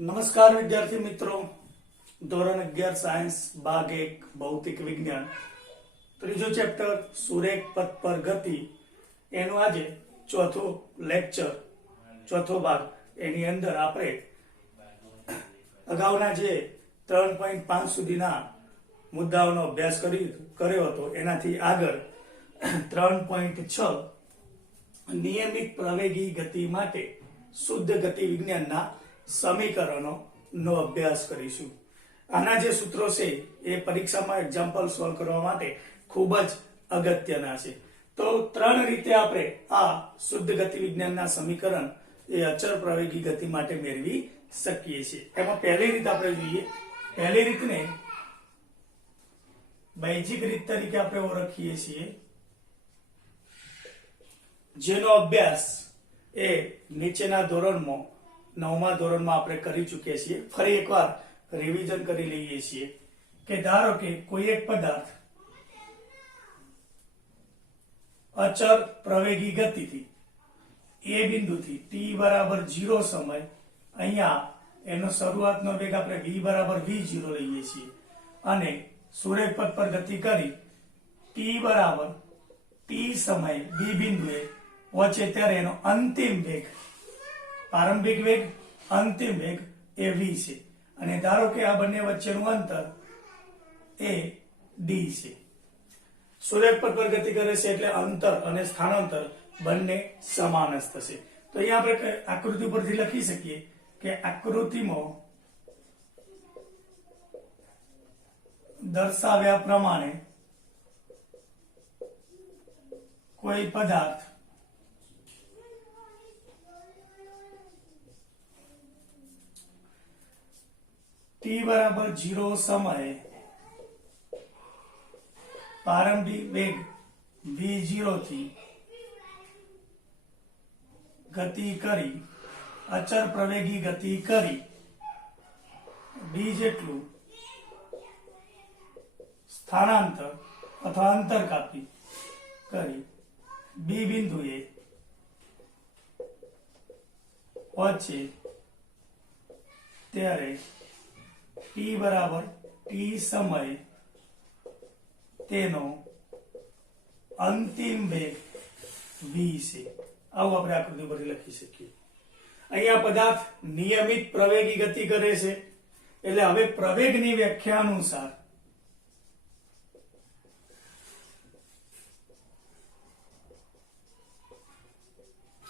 નમસ્કાર વિદ્યાર્થી મિત્રો, ધોરણ 11 સાયન્સ ભાગ 1 ભૌતિક વિજ્ઞાન ત્રીજો ચેપ્ટર સુરેખ પથ પર ગતિ એનું આજે ચોથો લેક્ચર ચોથો ભાગ. એની અંદર આપણે અગાઉના જે 3.5 સુધીના મુદ્દાઓનો અભ્યાસ કર્યો હતો એનાથી આગળ 3.6 નિયમિત પ્રવેગી ગતિ માટે શુદ્ધ ગતિ વિજ્ઞાનના સમીકરણો નો અભ્યાસ કરીશું. આના જે સૂત્રો છે એ પરીક્ષામાં એક્ઝામ્પલ સોલ્વ કરવા માટે ખૂબ જ અગત્યના છે. તો ત્રણ રીતે આપણે આ શુદ્ધ ગતિ વિજ્ઞાનના સમીકરણ એ અચળ પ્રવેગી ગતિ માટે મેળવી શકીએ છીએ. એમાં પહેલી રીત આપણે જોઈએ. પહેલી રીતને બેઝિક રીત તરીકે આપણે ઓળખીએ છીએ, જેનો અભ્યાસ એ નીચેના ધોરણમાં 9મા ધોરણમાં આપણે કરી ચૂક્યા છીએ. ફરી એકવાર રિવિઝન કરી લઈએ છીએ કે ધારો કે કોઈ એક પદાર્થ અચળ પ્રવેગી ગતિથી એ બિંદુથી t બરાબર 0 સમય, અહીંયા એનો શરૂઆતનો વેગ આપણે v બરાબર v0 લઈએ છીએ, અને સુરેખ પથ પર ગતિ કરી t બરાબર t સમય b બિંદુએ પહોંચે ત્યારે એનો અંતિમ વેગ, પ્રારંભિક વેગ, અંતિમ વેગ એ v છે. અને ધારો કે આ બંને વચ્ચેનું અંતર એ d છે. સુરેખ પથ પર ગતિ કરે છે એટલે અંતર અને સ્થાનાંતર બંને સમાન જ થશે. તો અહીંયા આપણે આકૃતિ પરથી લખી શકીએ કે આકૃતિમાં દર્શાવ્યા પ્રમાણે કોઈ પદાર્થ t બરાબર 0 સમયે પ્રારંભિક વેગ v0 થી ગતિ કરી અચળ પ્રવેગી ગતિ કરી b જેટલું સ્થાનાંતર અથવા અંતર કાપી કરી b બિંદુએ પહોંચે ત્યારે t બરાબર t સમય તેનો અંતિમ વેગ v છે. આવું આપણે આકૃતિ પરથી લખી શકીએ. અહીંયા પદાર્થ નિયમિત પ્રવેગી ગતિ કરે છે એટલે હવે પ્રવેગની વ્યાખ્યા અનુસાર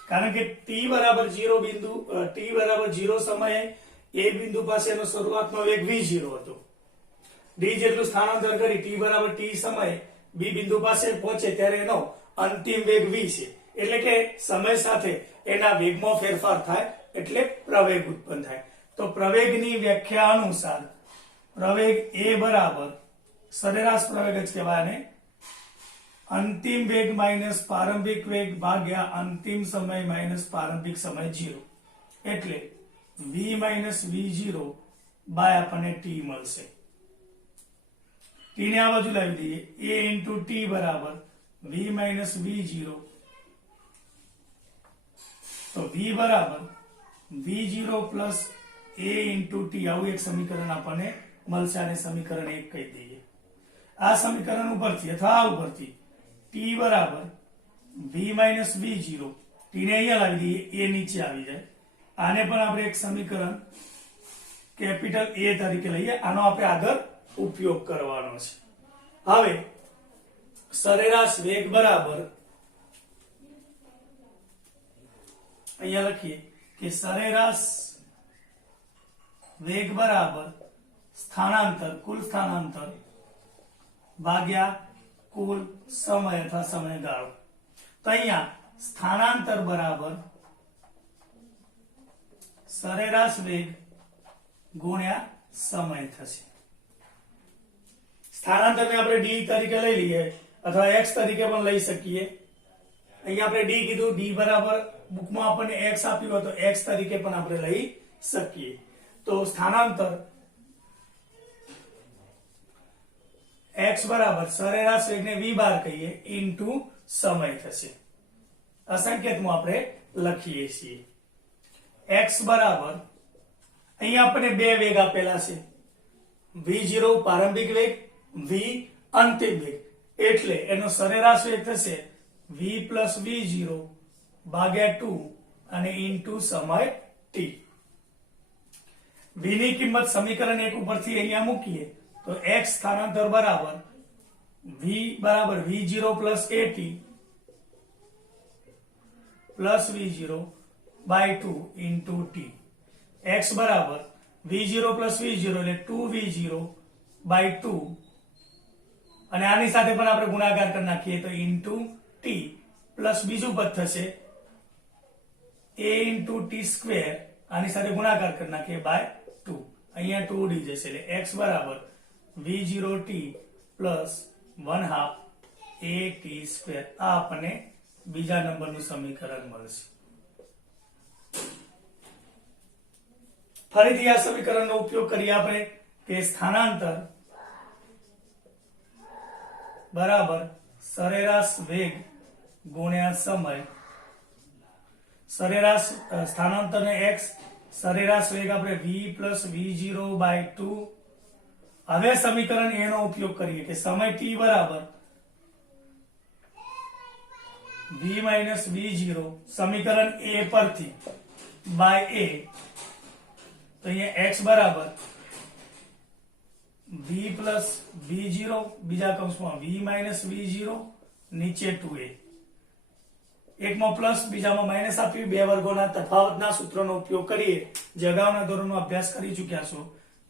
કારણ કે t બરાબર 0 બિંદુ t બરાબર 0 સમયે એ બિંદુ પાસેનો શરૂઆતનો વેગ v0 હતો. d જેટલું સ્થાનાંતર કરી t બરાબર t સમયે b બિંદુ પાસે પહોંચે ત્યારે એનો અંતિમ વેગ v છે. એટલે કે સમય સાથે એના વેગમાં ફેરફાર થાય એટલે પ્રવેગ ઉત્પન્ન થાય. તો પ્રવેગની વ્યાખ્યા અનુસાર પ્રવેગ a બરાબર સરેરાશ પ્રવેગ જ કહેવાય, અંતિમ વેગ માઇનસ પ્રારંભિક વેગ ભાગ્યા અંતિમ સમય માઇનસ પ્રારંભિક સમય 0, એટલે v માઇનસ v0 બાય આપણને t મળશે. t ને આ બાજુ લાવી દઈએ, a ઇન્ટુ t બરાબર v માઇનસ v0, તો v બરાબર v0 plus a into t, આવું એક સમીકરણ આપણને મળશે. અને સમીકરણ 1 કહી દઈએ. આ સમીકરણ ઉપરથી અથવા આ ઉપરથી t બરાબર v માઇનસ v0, t ને અહીંયા લાવી દઈએ, a નીચે આવી જાય. આને પણ આપણે એક સમીકરણ કેપિટલ A તરીકે લઈએ. આનો આપણે આગળ ઉપયોગ કરવાનો છે. હવે સરેરાશ વેગ બરાબર અહીંયા લખીએ કે સરેરાશ વેગ બરાબર સ્થાનાંતર, કુલ સ્થાનાંતર ભાગ્યા કુલ સમય અથવા સમયગાળો. તો અહીંયા સ્થાનાંતર બરાબર સરેરાશ વેગ ગુણ્યા સમય થશે. સ્થાનાંતરને આપણે d તરીકે લઈ લઈએ અથવા x તરીકે પણ લઈ શકીએ. અહીંયા આપણે d કીધું, d બરાબર બુકમાં આપણને x આપ્યું હોય તો x તરીકે પણ આપણે લઈ શકીએ. તો સ્થાનાંતર x બરાબર સરેરાશ વેગને v બાર કહીએ ઇન્ટુ સમય થશે. આ સંકેતમાં આપણે લખીએ છીએ. x બરાબર અહીંયા આપણને બે વેગ આપેલા છે, v0 પ્રારંભિક વેગ, v અંતિમ વેગ, એટલે એનો સરેરાશ વેગ થશે v પ્લસ v0 ભાગ્યા 2 અને ઇન્ટુ સમય t. v ની કિંમત સમીકરણ 1 ઉપરથી અહીંયા મૂકીએ તો x સ્થાનાંતર બરાબર v બરાબર v0 plus at plus v0 by 2 into t. x બરાબર v0 પ્લસ v0 એટલે 2v0 બાય 2 અને આની સાથે પણ આપણે ગુણાકાર કરી નાખીએ તો ઇન્ટુ t પ્લસ બીજું પદ થશે a ઇન્ટુ t સ્ક્વેર, આની સાથે ગુણાકાર કરી નાખીએ બાય 2, અહીંયા 2 ઉડી જશે એટલે x બરાબર v0t પ્લસ 1/2 at સ્ક્વેર. આ આપણને બીજા નંબરનું સમીકરણ મળશે. ફરીથી આ સમીકરણનો ઉપયોગ કરીએ આપણે કે સ્થાનાંતર બરાબર સરેરાશ વેગ ગુણ્યા સમય. સરેરાશ સ્થાનાંતર ને x, સરેરાશ વેગ આપણે v પ્લસ v0 બાય 2. હવે સમીકરણ a નો ઉપયોગ કરીએ કે સમય t બરાબર v માઇનસ v0 સમીકરણ a પરથી બાય a, તો અહીંયા x બરાબર v પ્લસ v0 બીજા કૌંસમાં v માઇનસ v0 નીચે 2a, એકમાં પ્લસ બીજામાં માઇનસ આપ્યું. બે વર્ગોના તફાવતના સૂત્રનો ઉપયોગ કરીએ જે અગાઉના ધોરણમાં અભ્યાસ કરી ચૂક્યા છો.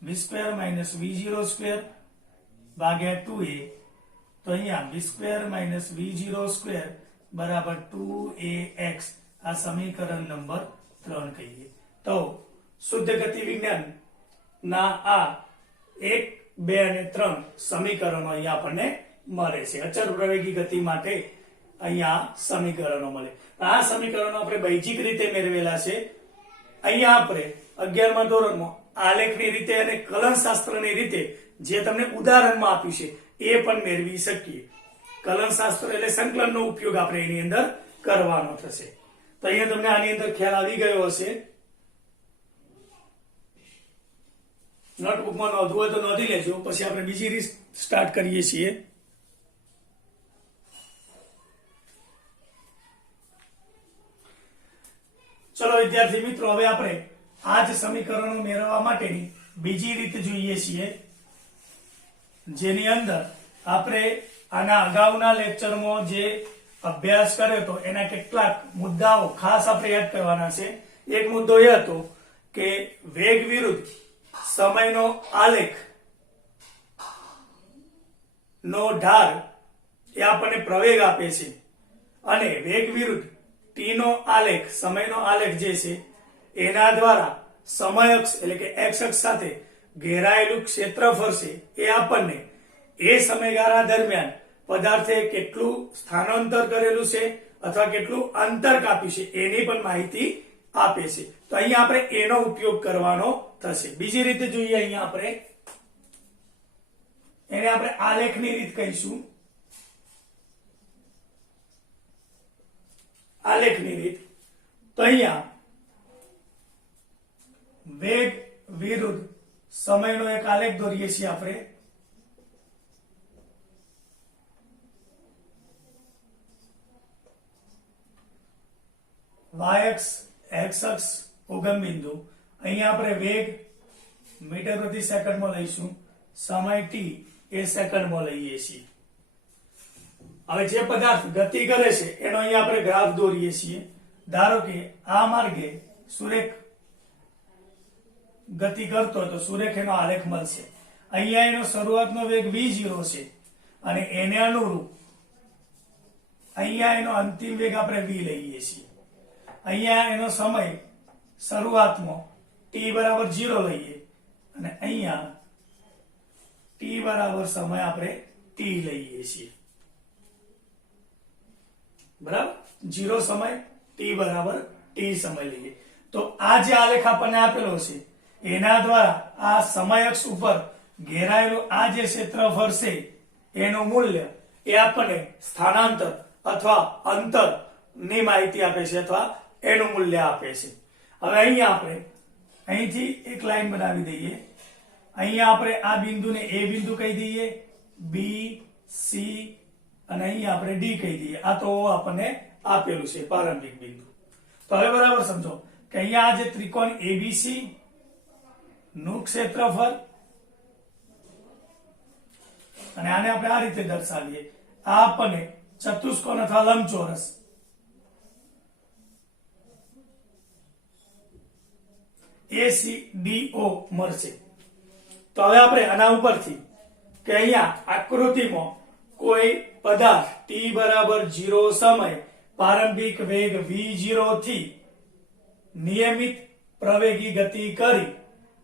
v square minus v0 square ભાગ્યા 2a, તો અહીંયા v square minus v0 square બરાબર 2ax. આ સમીકરણ નંબર 3 કહીએ. તો શુદ્ધ ગતિ વિજ્ઞાન ના આ 1, 2 અને 3 સમીકરણો અહીંયા આપણને મળે છે. અચળ પ્રવેગી ગતિ માટે અહીંયા સમીકરણો મળે. આ સમીકરણો આપણે બૈજિક રીતે મેળવેલા છે. અહીંયા આપણે 11મા ધોરણમાં આલેખની રીતે અને કલનશાસ્ત્રની રીતે જે તમને ઉદાહરણમાં આપ્યું છે એ પણ મેળવી શકીએ. કલનશાસ્ત્ર એટલે સંકલનનો ઉપયોગ આપણે એની અંદર કરવાનો થશે. તો અહીંયા તમને આની અંદર ખ્યાલ આવી ગયો હશે. નોટબુકમાં નોંધવું હોય તો નોંધી લેજો, પછી આપણે બીજી રીત સ્ટાર્ટ કરીએ છીએ. ચલો વિદ્યાર્થી મિત્રો, હવે આપણે આ જ સમીકરણો મેળવવા માટેની બીજી રીત જોઈએ છીએ, જેની અંદર આપણે આના અગાઉના લેક્ચરમાં જે અભ્યાસ કર્યો હતો એના કેટલાક મુદ્દાઓ ખાસ આપણે યાદ કરવાના છે. એક મુદ્દો એ હતો કે વેગ વિરુદ્ધ સમયનો આલેખ નો ઢાળ એ આપણને પ્રવેગ આપે છે, અને વેગ વિરુદ્ધ t નો આલેખ, સમયનો આલેખ જે છે એના દ્વારા સમય અક્ષ એટલે કે x અક્ષ સાથે ઘેરાયેલું ક્ષેત્રફળ છે એ આપણને એ સમયગાળા દરમિયાન પદાર્થે કેટલું સ્થાનાંતર કરેલું છે અથવા કેટલું અંતર કાપ્યું છે એની પણ માહિતી આપે છે. તો અહીંયા આપણે એનો ઉપયોગ કરવાનો થશે. બીજી રીતે જોઈએ, અહીંયા આપણે એને આપણે આલેખની રીત કહીશું. આલેખની રીત તો અહીંયા વેગ વિરુદ્ધ સમયનો એક આલેખ દોરીએ છીએ આપણે. y અક્ષ, x અક્ષ, ઉગમ બિંદુ. અહીંયા આપણે વેગ મીટર પ્રતિ સેકન્ડમાં લઈશું, સમય t એ સેકન્ડમાં લઈએ છીએ. હવે જે પદાર્થ ગતિ કરે છે એનો અહીંયા આપણે ગ્રાફ દોરીએ છીએ. ધારો કે આ માર્ગે સુરેખ ગતિ કરતો તો સુરેખ એનો આલેખ મળશે. અહીંયા એનો શરૂઆતનો વેગ v0 છે અને એને અનુરૂપ અહીંયા એનો અંતિમ વેગ આપણે v લઈએ છીએ. અહીંયા એનો સમય શરૂઆતમાં t બરાબર 0 લઈએ અને અહીંયા t બરાબર સમય આપણે t લઈએ છીએ. બરાબર, 0 સમય, t બરાબર t સમય લઈએ. તો આ જે આલેખ આપણને આપેલો છે એના દ્વારા આ સમય અક્ષ ઉપર ઘેરાયેલું આ જે ક્ષેત્રફળ છે એનું મૂલ્ય એ આપણને સ્થાનાંતર અથવા અંતર ની માહિતી આપે છે અથવા એનું મૂલ્ય આપે છે. હવે અહીંયા આપણે અહીંથી એક લાઈન બનાવી દઈએ. અહીંયા આપણે આ બિંદુને એ બિંદુ કહી દઈએ, બી સી અને અહીંયા આપણે ડી કહી દઈએ. આ તો આપણને આપેલું છે પ્રારંભિક બિંદુ. તો હવે બરાબર સમજો કે અહીંયા આ જે ત્રિકોણ એબીસી નું ક્ષેત્રફળ અને આને આપણે આ રીતે દર્શાવીએ. આ આપણને ચતુષ્કોણ અથવા લંબચોરસ ACDO મળશે. તો હવે આપણે આના ઉપરથી કે અહીંયા આકૃતિમાં કોઈ પદાર્થ t બરાબર 0 સમય પ્રારંભિક વેગ v0 થી નિયમિત પ્રવેગી ગતિ કરી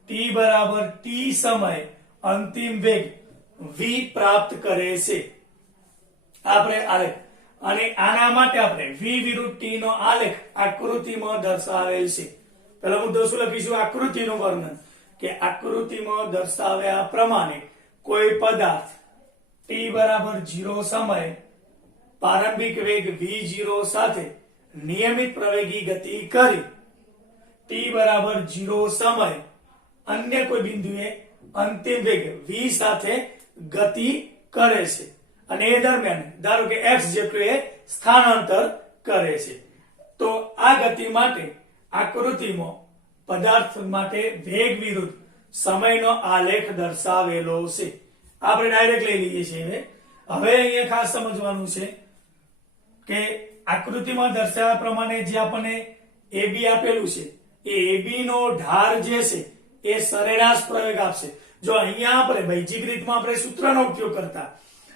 t બરાબર t સમય અંતિમ વેગ v પ્રાપ્ત કરે છે. આપણે આલેખ અને આના માટે આપણે v વિરુદ્ધ t નો આલેખ આકૃતિમાં દર્શાવેલ છે. પહેલો મુદ્દો શું લખીશું? આકૃતિનું વર્ણન. કે આકૃતિમાં દર્શાવ્યા પ્રમાણે કોઈ પદાર્થ t બરાબર 0 સમયે પ્રારંભિક વેગ v0 સાથે નિયમિત પ્રવેગી ગતિ કરી t બરાબર 0 સમયે અન્ય કોઈ બિંદુએ અંતિમ વેગ v સાથે ગતિ કરે છે અને એ દરમિયાન ધારો કે x જેટલું એ સ્થાનાંતર કરે છે. તો આ ગતિ માટે આકૃતિમાં પદાર્થ માટે વેગ વિરુદ્ધ સમયનો આલેખ દર્શાવેલો છે. આપણે ડાયરેક્ટ લઈ લઈએ છીએ. હવે અહીંયા ખાસ સમજવાનું છે કે આકૃતિમાં દર્શાવ્યા પ્રમાણે જે આપણને AB આપેલું છે એ AB નો ઢાળ જે છે એ સરેરાશ પ્રવેગ આપશે. જો અહીંયા આપણે બૈજિક રીતમાં આપણે સૂત્રનો ઉપયોગ કરતા,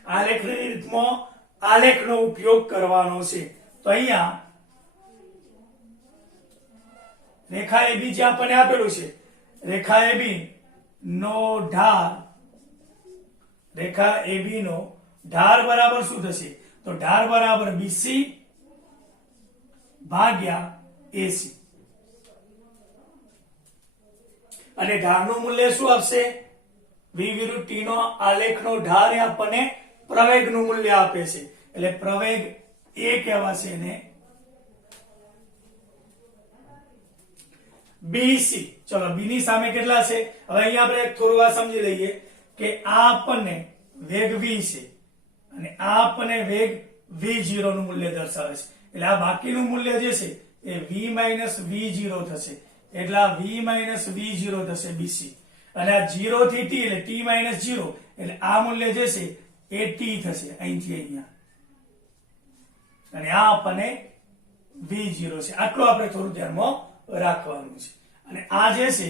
આલેખની રીતમાં આલેખનો ઉપયોગ કરવાનો છે. તો અહીંયા રેખા AB જે આપણને આપેલું છે, રેખા AB નો ઢાળ, રેખા AB નો ઢાળ બરાબર શું થશે? તો ઢાળ બરાબર BC ભાગ્યા AC. અને ઢાળનું મૂલ્ય શું આપશે? v વિરુદ્ધ t નો આલેખનો ઢાળ એ આપણને પ્રવેગનું મૂલ્ય આપે છે. એટલે પ્રવેગ a કહેવાશે એને BC. ચલો b ની સામે કેટલા છે? હવે અહીંયા આપણે થોડું વાર સમજી લઈએ કે આ આપણને વેગ v છે અને આ આપણને વેગ v0 નું મૂલ્ય દર્શાવે છે. એટલે આ બાકીનું મૂલ્ય જે છે એ v v0 થશે. એટલે આ v v0 થશે BC. અને આ 0 થી t એટલે t 0 એટલે આ મૂલ્ય જે છે એ t થશે અહીંથી અહીંયા. અને આ આપણને v0 છે. આટલું આપણે થોડું ધ્યાનમાં રાખવાનું છે. અને આ જે છે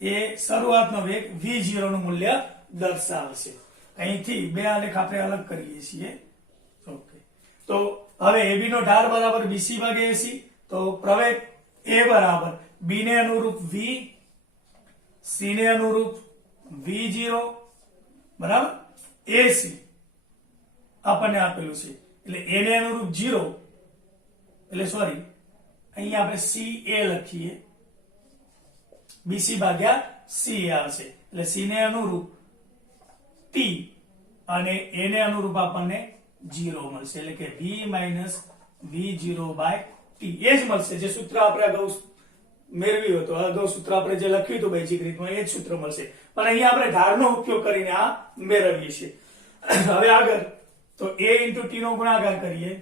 એ શરૂઆતનો વેગ v0 નું મૂલ્ય દર્શાવશે. અહીંથી બે આલેખ આપણે અલગ કરીએ છીએ. ઓકે. તો હવે AB નો ઢાળ બરાબર BC ભાગ્યા AC. તો પ્રવેગ A બરાબર B ને અનુરૂપ v, C ને અનુરૂપ v0 બરાબર AC આપણને આપેલું છે. એટલે A ને અનુરૂપ 0 એટલે સોરી અહીંયા આપણે CA લખીએ, BC ભાગ્યા CA આવશે. એટલે C ને અનુરૂપ T અને A ને અનુરૂપ આપણને 0 મળશે. એટલે કે v v0 બાય t એ જ મળશે જે સૂત્ર આપણે અગાઉ મેળવ્યું હતું. અગાઉ સૂત્ર આપણે જે લખ્યું હતું બૈજિક રીતમાં એ જ સૂત્ર મળશે. પણ અહીંયા આપણે ઢાળનો ઉપયોગ કરીને આ મેળવીએ છીએ. હવે આગળ તો a * t નો ગુણાકાર કરીએ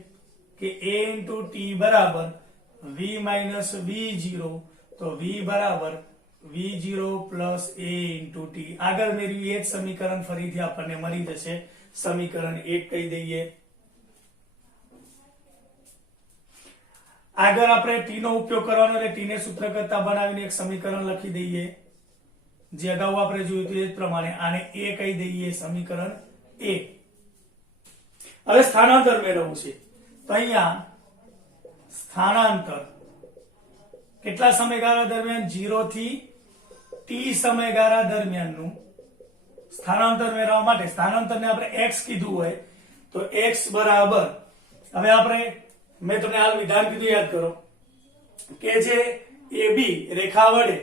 કે a * t બરાબર v v0. તો v બરાબર v0 plus a * t. આગળ મેળવી એ જ સમીકરણ ફરીથી આપણને મળી જશે. સમીકરણ 1 કહી દઈએ. આગળ આપણે t નો ઉપયોગ કરવાનો એટલે t ને સૂત્ર કરતા બનાવીને એક સમીકરણ લખી દઈએ જે અગાઉ આપણે જોયું હતું એ જ પ્રમાણે. આને a કહી દઈએ, સમીકરણ 1. હવે સ્થાનાંતર મેળવવું છે. તો અહીંયા સ્થાનાંતર કેટલા સમયગાળા દરમિયાન? 0 થી t સમયગાળા દરમિયાનનું સ્થાનાંતર મેળવવા માટે સ્થાનાંતરને આપણે x કીધું હોય તો x બરાબર, હવે આપણે મેં તમને હાલ વિધાન કીધું યાદ કરો કે જે AB રેખા વડે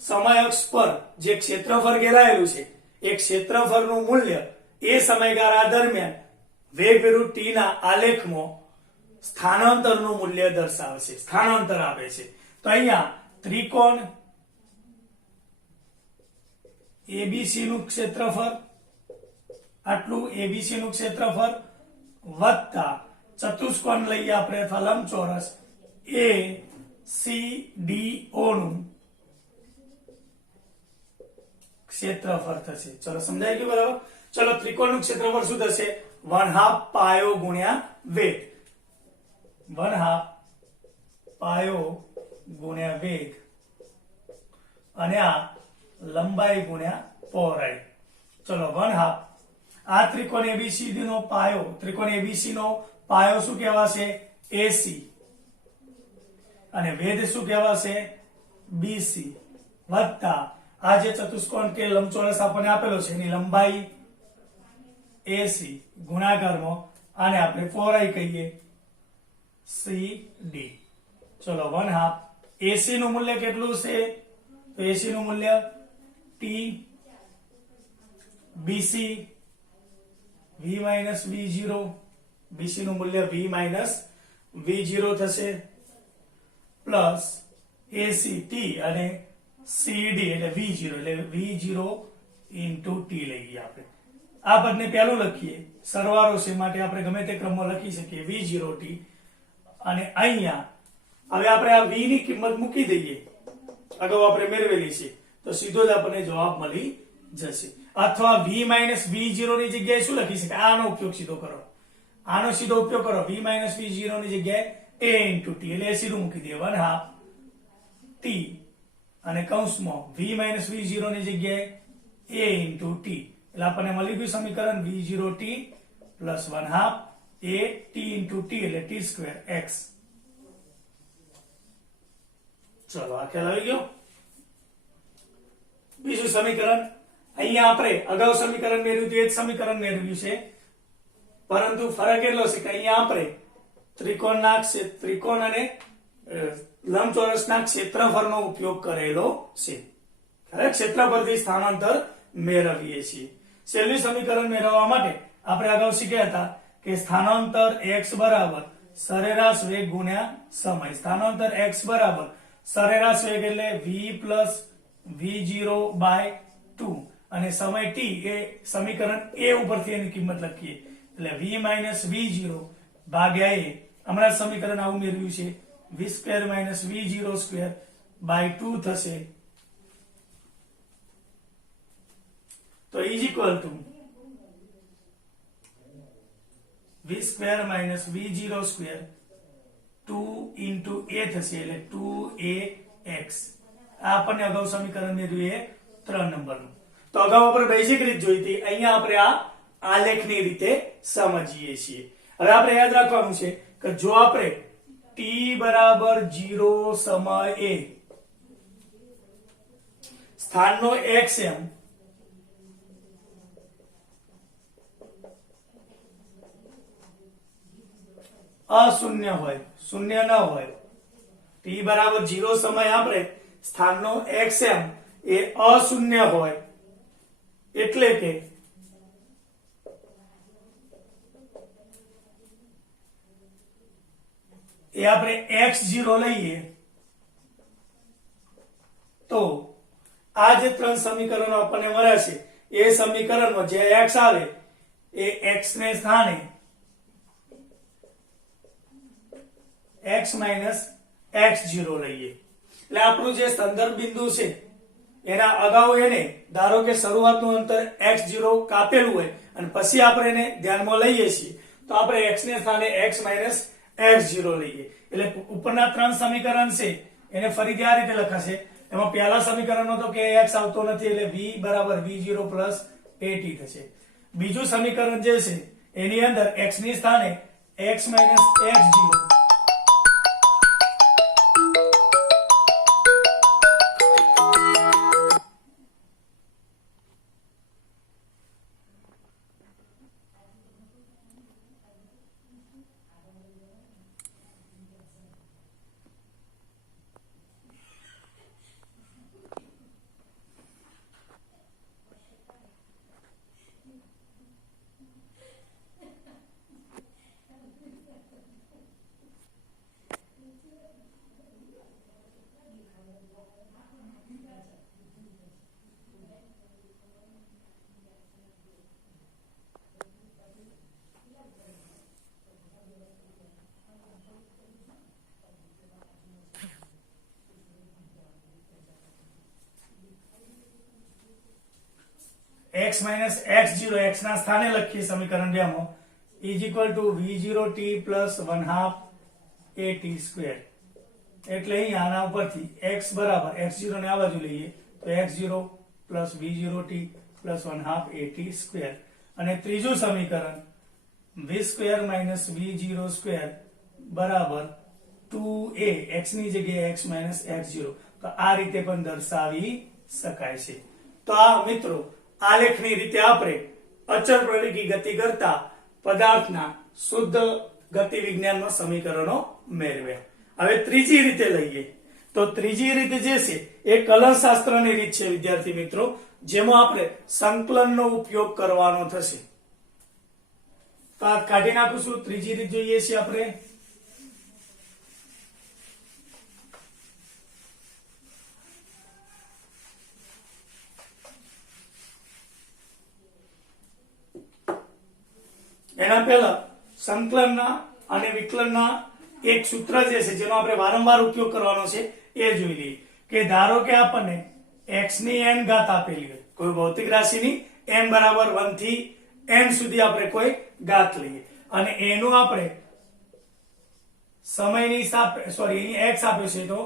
સમય અક્ષ પર જે ક્ષેત્રફળ ઘેરાયેલું છે એ ક્ષેત્રફળનું મૂલ્ય એ સમયગાળા દરમિયાન વેગ વિરુદ્ધ t ના આલેખમાં સ્થાનાંતરનું મૂલ્ય દર્શાવે છે, સ્થાનાંતર આપે છે. તો અહીંયા ત્રિકોણ એબીસી નું ક્ષેત્રફળ આટલું એબીસી નું ક્ષેત્રફળ વત્તા ચતુષ્કોણ લઈએ આપણે અથવા લંબચોરસ એ સી ડી ઓ નું ક્ષેત્રફળ થશે. ચલો સમજાય ગયું બરાબર. ચલો ત્રિકોણ નું ક્ષેત્રફળ શું થશે? 1/2 પાયો ગુણ્યા વેગ. 1/2 પાયો ગુણ્યા વેગ અને આ લંબાઈ ગુણ્યા પહોળાઈ. ચલો 1/2 આ ત્રિકોણ એબીસી નો પાયો, ત્રિકોણ એબીસી નો પાયો શું કહેવાશે? એસી અને વેધ શું કહેવાશે? બીસી વત્તા આ જે ચતુષ્કોણ કે લંબચોરસ આપણને આપેલો છે એની લંબાઈ એસી ગુણાકારમાં આને આપણે પહોળાઈ કહીએ સી ડી. ચલો 1/2 એસી નું મૂલ્ય કેટલું છે? તો એસી નું મૂલ્ય T BC v minus v0, BC નું મૂલ્ય v માઇનસ v0 થશે પ્લસ એસી ટી અને સીડી એટલે v0 એટલે v0 ઇન્ટુ ટી લઈએ આપણે. આ પદને પહેલું લખીએ, સરવાળો છે માટે આપણે ગમે તે ક્રમમાં લખી શકીએ v0 ટી અને અહીંયા હવે આપણે આ v ની કિંમત મૂકી દઈએ, અગાઉ આપણે મેળવેલી છે તો સીધો જ આપણને જવાબ મળી જશે. અથવા v માઇનસ v0 ની જગ્યાએ શું લખી શકાય? આનો ઉપયોગ સીધો કરો, આનો સીધો ઉપયોગ કરો. v માઇનસ v0 ની જગ્યાએ a ઇન્ટુ ટી એટલે સીધું મૂકી દે 1/2 ટી અને કૌંસમાં v માઇનસ v0 ની જગ્યાએ a ઇન્ટુ ટી એટલે આપણને મળી ગયું સમીકરણ v0 T plus 1/2 a T into T એટલે ટી સ્ક્વેર એક્સ. ચલો આ ખ્યાલ આવી ગયો. બીજું સમીકરણ અહીંયા આપણે અગાઉ સમીકરણ મેળવ્યું હતું એ જ સમીકરણ મેળવ્યું છે, પરંતુ ફરક એટલો છે કે અહીંયા આપણે ત્રિકોણ અને લંબચોરસના ક્ષેત્રફળનો ઉપયોગ કરેલો છે. ક્ષેત્રફળથી સ્થાનાંતર મેળવીએ છીએ. છેલ્લું સમીકરણ મેળવવા માટે આપણે અગાઉ શીખ્યા હતા કે સ્થાનાંતર x બરાબર સરેરાશ વેગ ગુણ્યા સમય. સ્થાનાંતર x બરાબર સરેરાશ વેગ એટલે v પ્લસ v0 બાય 2 અને સમય t એ સમીકરણ a ઉપરથી એની કિંમત લખીએ એટલે v માઇનસ v0 ભાગ્યા a. હમણાં સમીકરણ આવું મેળવ્યું છે v square minus v0 square by 2 થશે. તો is equal to v square minus v0 square 2 into a થશે એટલે 2ax. આ આપણને અગાઉ સમીકરણ મેળવ્યું એ 3 નંબરનું. તો અગાઉ આપણે બેઝિક રીત જોઈ હતી, અહીંયા આપણે આ આલેખની રીતે સમજીએ છીએ. હવે આપણે યાદ રાખવાનું છે કે જો આપણે t બરાબર 0 સમયે સ્થાનનો xm અશૂન્ય હોય, શૂન્ય ન હોય, t બરાબર 0 સમય આપણે સ્થાનનો xm એ અશૂન્ય હોય એટલે કે એ આપણે x0 લઈએ તો આ જે ત્રણ સમીકરણો આપણને મળ્યા છે એ સમીકરણમાં જે x આવે એ x ને સ્થાને x માઇનસ x0 લઈએ એટલે આપણું જે સંદર્ભ બિંદુ છે એના અગાઉ એને ધારો કે શરૂઆતનું અંતર x0 કાપેલું હોય અને પછી આપણે એને ધ્યાનમાં લઈએ છીએ તો આપણે x ને સ્થાને x માઇનસ x0 લઈએ એટલે ઉપરના ત્રણ સમીકરણ છે એને ફરીથી આ રીતે લખાશે. એમાં પહેલા સમીકરણમાં તો કે x આવતો નથી એટલે v બરાબર v0 પ્લસ at થશે. બીજું સમીકરણ જે છે એની અંદર x ની સ્થાને x minus x0 x minus x0 x ના સ્થાને લખીએ સમીકરણ 2 માં is equal two v0t plus 1/2 at square. એટલે અહીં આના ઉપરથી x બરાબર x0 ને આ બાજુ લઈએ તો x0 plus v0t plus 1/2 at square. અને ત્રીજું સમીકરણ v square minus v0 square બરાબર 2a x ની જગ્યાએ x માઇનસ x0. તો આ રીતે પણ દર્શાવી શકાય છે. તો આ મિત્રો આલેખની રીતે આપણે અચળ પ્રવેગી ગતિ કરતા પદાર્થના શુદ્ધ ગતિ વિજ્ઞાનના સમીકરણો મેળવ્યા. હવે ત્રીજી રીતે લઈએ તો ત્રીજી રીત જે છે એ કલનશાસ્ત્રની રીત છે વિદ્યાર્થી મિત્રો, જેમાં આપણે સંકલનનો ઉપયોગ કરવાનો થશે. તો આ કાઢી નાખું. ત્રીજી રીત જોઈએ છે આપણે. એના પહેલા સંકલનના અને વિકલનના એક સૂત્ર જે છે જેનો આપણે વારંવાર ઉપયોગ કરવાનો છે એ જોઈ લઈએ. કે ધારો કે આપણને x ની n ઘાત આપેલી હોય કોઈ ભૌતિક રાશિની n બરાબર 1 થી n સુધી આપણે કોઈ ઘાત લઈએ અને એનું આપણે સમયની અહીં x આપ્યો છે તો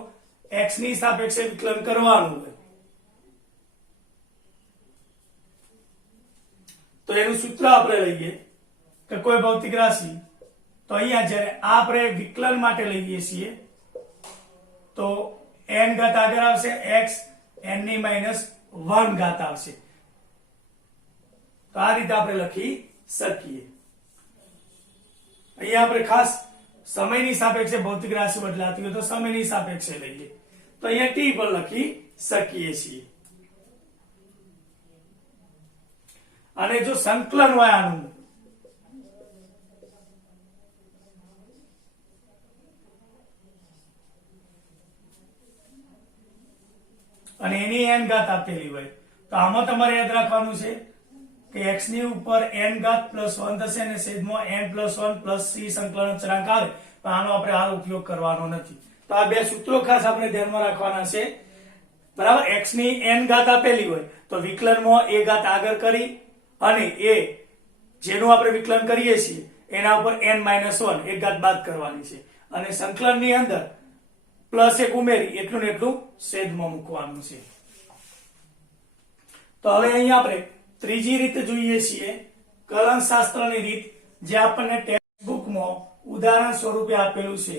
x ની સાપેક્ષે વિકલન કરવાનું હોય. તો એનું સૂત્ર આપણે લઈએ કે કોઈ ભૌતિક રાશિ, તો અહીંયા જ્યારે આપણે વિકલન માટે લઈએ છીએ તો n ઘાત આગળ આવશે, x n ની માઈનસ 1 ઘાત આવશે. તો આ રીતે આપણે લખી શકીએ. અહીંયા આપણે ખાસ સમયની સાપેક્ષે ભૌતિક રાશિ બદલાતી હોય તો સમયની સાપેક્ષે લઈએ તો અહીંયા t પર લખી શકીએ છીએ. અને જો સંકલન હોય આનું અને એની n ઘાત આપેલી હોય તો આમાં તમારે યાદ રાખવાનું છે કે x ની ઉપર n ઘાત પ્લસ 1 થશે અને છેદમાં n પ્લસ 1 પ્લસ c સંકલન અચળાંક આવે તો આનો આપણે હાલ ઉપયોગ કરવાનો નથી. તો આ બે સૂત્રો ખાસ આપણે ધ્યાનમાં રાખવાના છે. બરાબર, x ની n ઘાત આપેલી હોય તો વિકલનમાં a ઘાત આગળ કરી અને એ જેનું આપણે વિકલન કરીએ છીએ એના ઉપર n માઇનસ 1 એક ઘાત બાદ કરવાની છે અને સંકલનની અંદર પ્લસ એક ઉમેરી એટલું ને એટલું છેદમાં મૂકવાનું છે. તો હવે અહીંયા આપણે ત્રીજી રીત જોઈએ છીએ કલનશાસ્ત્રની રીત, જે આપણને ટેક્સ્ટ બુકમાં ઉદાહરણ સ્વરૂપે આપેલું છે.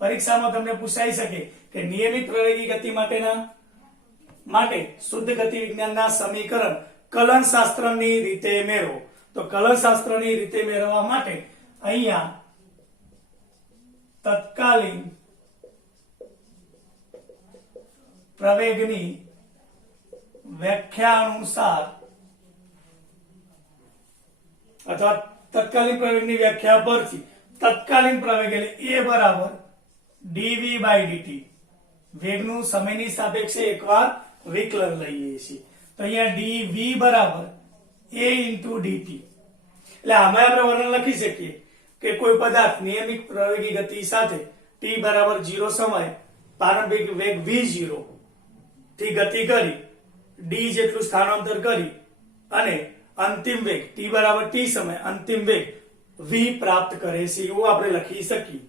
પરીક્ષામાં તમને પૂછાઈ શકે કે નિયમિત પ્રવેગી ગતિ માટે શુદ્ધ ગતિ વિજ્ઞાનના સમીકરણ કલનશાસ્ત્રની રીતે મેળવો. તો કલનશાસ્ત્રની રીતે મેળવવા માટે અહીંયા તત્કાલીન પ્રવેગની વ્યાખ્યા અનુસાર અથવા તત્કાલીન પ્રવેગની વ્યાખ્યા પરથી તત્કાલીન પ્રવેગ એટલે a બરાબર dv by dt વેગનું સમયની સાપેક્ષે એકવાર વિકલન લઈએ છીએ. તો અહીંયા dv બરાબર a into dt એટલે આમાં આપણે વર્ણન લખી શકીએ કે કોઈ પદાર્થ નિયમિત પ્રવેગી ગતિ સાથે t બરાબર 0 સમયે પ્રારંભિક વેગ v0 થી ગતિ કરી d જેટલું સ્થાનાંતર કરી અને અંતિમ વેગ t બરાબર t સમયે અંતિમ વેગ v પ્રાપ્ત કરે છે એવું આપણે લખી શકીએ.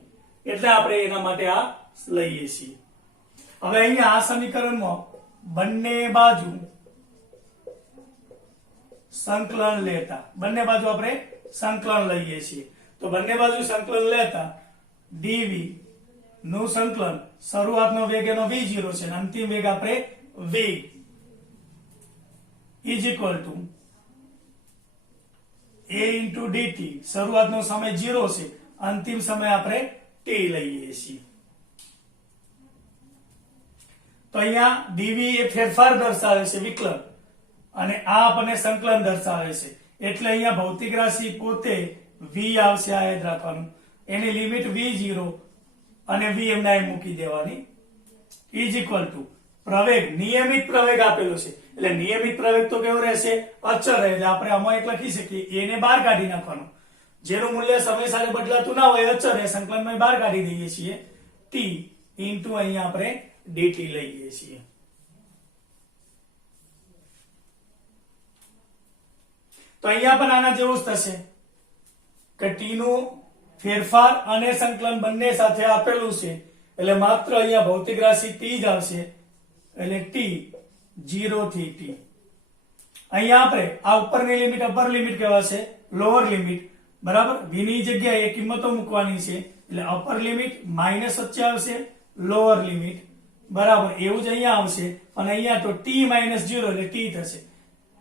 એટલે આપણે એના માટે આ લઈએ છીએ. હવે અહીંયા આ સમીકરણમાં બંને બાજુ સંકલન લેતા બંને બાજુ આપણે સંકલન લઈએ છીએ. તો બંને બાજુ સંકલન લેતા dv નું સંકલન શરૂઆતનો વેગ એનો v0 છે અને અંતિમ વેગ આપણે v is equal to a into dt શરૂઆતનો સમય 0 છે, અંતિમ સમય આપણે t લઈએ છીએ. તો અહીંયા dv એ ફેરફાર દર્શાવે છે વિકલન અને આ આપણને સંકલન દર્શાવે છે. એટલે અહીંયા ભૌતિક રાશિ પોતે v આવશે, આ યાદ રાખવાનું. એની લિમિટ v0 અને v એમના એમ મૂકી દેવાની is equal to પ્રવેગ નિયમિત પ્રવેગ આપેલો છે એટલે નિયમિત પ્રવેગ તો કેવો રહેશે? અચળ રહે. એટલે આપણે આમાં એક લખી શકીએ a ને બહાર કાઢી નાખવાનું, જેનું મૂલ્ય સમય સાથે બદલાતું ના હોય અચળ રહે, સંકલનમાં બહાર કાઢી દઈએ છીએ t into અહીંયા આપણે dt લઈએ છીએ. તો અહીંયા પણ આના જેવું જ થશે કે ટી નું ફેરફાર અને સંકલન બંને સાથે આપેલું છે એટલે માત્ર અહીંયા ભૌતિક રાશિ ટી જ આવશે એટલે ટી 0 થી ટી. અહીંયા આપણે આ ઉપરની લિમિટ અપર લિમિટ કહેવાશે લોઅર લિમિટ બરાબર. v ની જગ્યાએ કિંમતો મૂકવાની છે એટલે અપર લિમિટ માઇનસ વચ્ચે આવશે લોઅર લિમિટ બરાબર. એવું જ અહીંયા આવશે અને અહીંયા તો t - 0 એટલે t થશે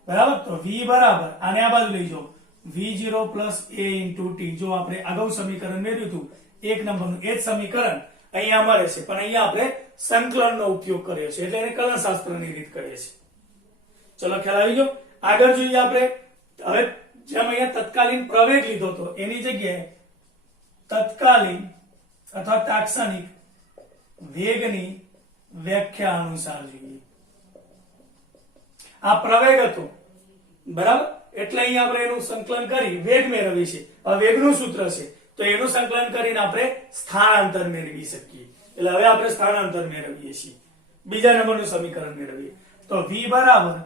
બરાબર. તો v બરાબર આને આ બાજુ લઈ જાઓ v0 a t. જો આપણે અગાઉ સમીકરણ મેળવ્યું હતું 1 નંબરનું એ જ સમીકરણ અહીંયા મળે છે પણ અહીંયા આપણે સંકલનનો ઉપયોગ કર્યો છે એટલે એને કલનશાસ્ત્રની રીત કરીએ છીએ. ચલો ખ્યાલ આવી ગયો. આગળ જોઈએ આપણે હવે જેમ અહીંયા તત્કાલીન પ્રવેગ લીધો હતો એની જગ્યાએ તત્કાલીન અથવા તાત્ક્ષણિક વેગની વ્યાખ્યા અનુસાર જોઈએ. આ પ્રવેગ હતો બરાબર એટલે અહીંયા આપણે એનું સંકલન કરી વેગ મેળવીએ છીએ. હવે વેગનું સૂત્ર છે તો એનું સંકલન કરીને આપણે સ્થાનાંતર મેળવી શકીએ એટલે હવે આપણે સ્થાનાંતર મેળવીએ છીએ. બીજા નંબરનું સમીકરણ મેળવીએ તો v બરાબર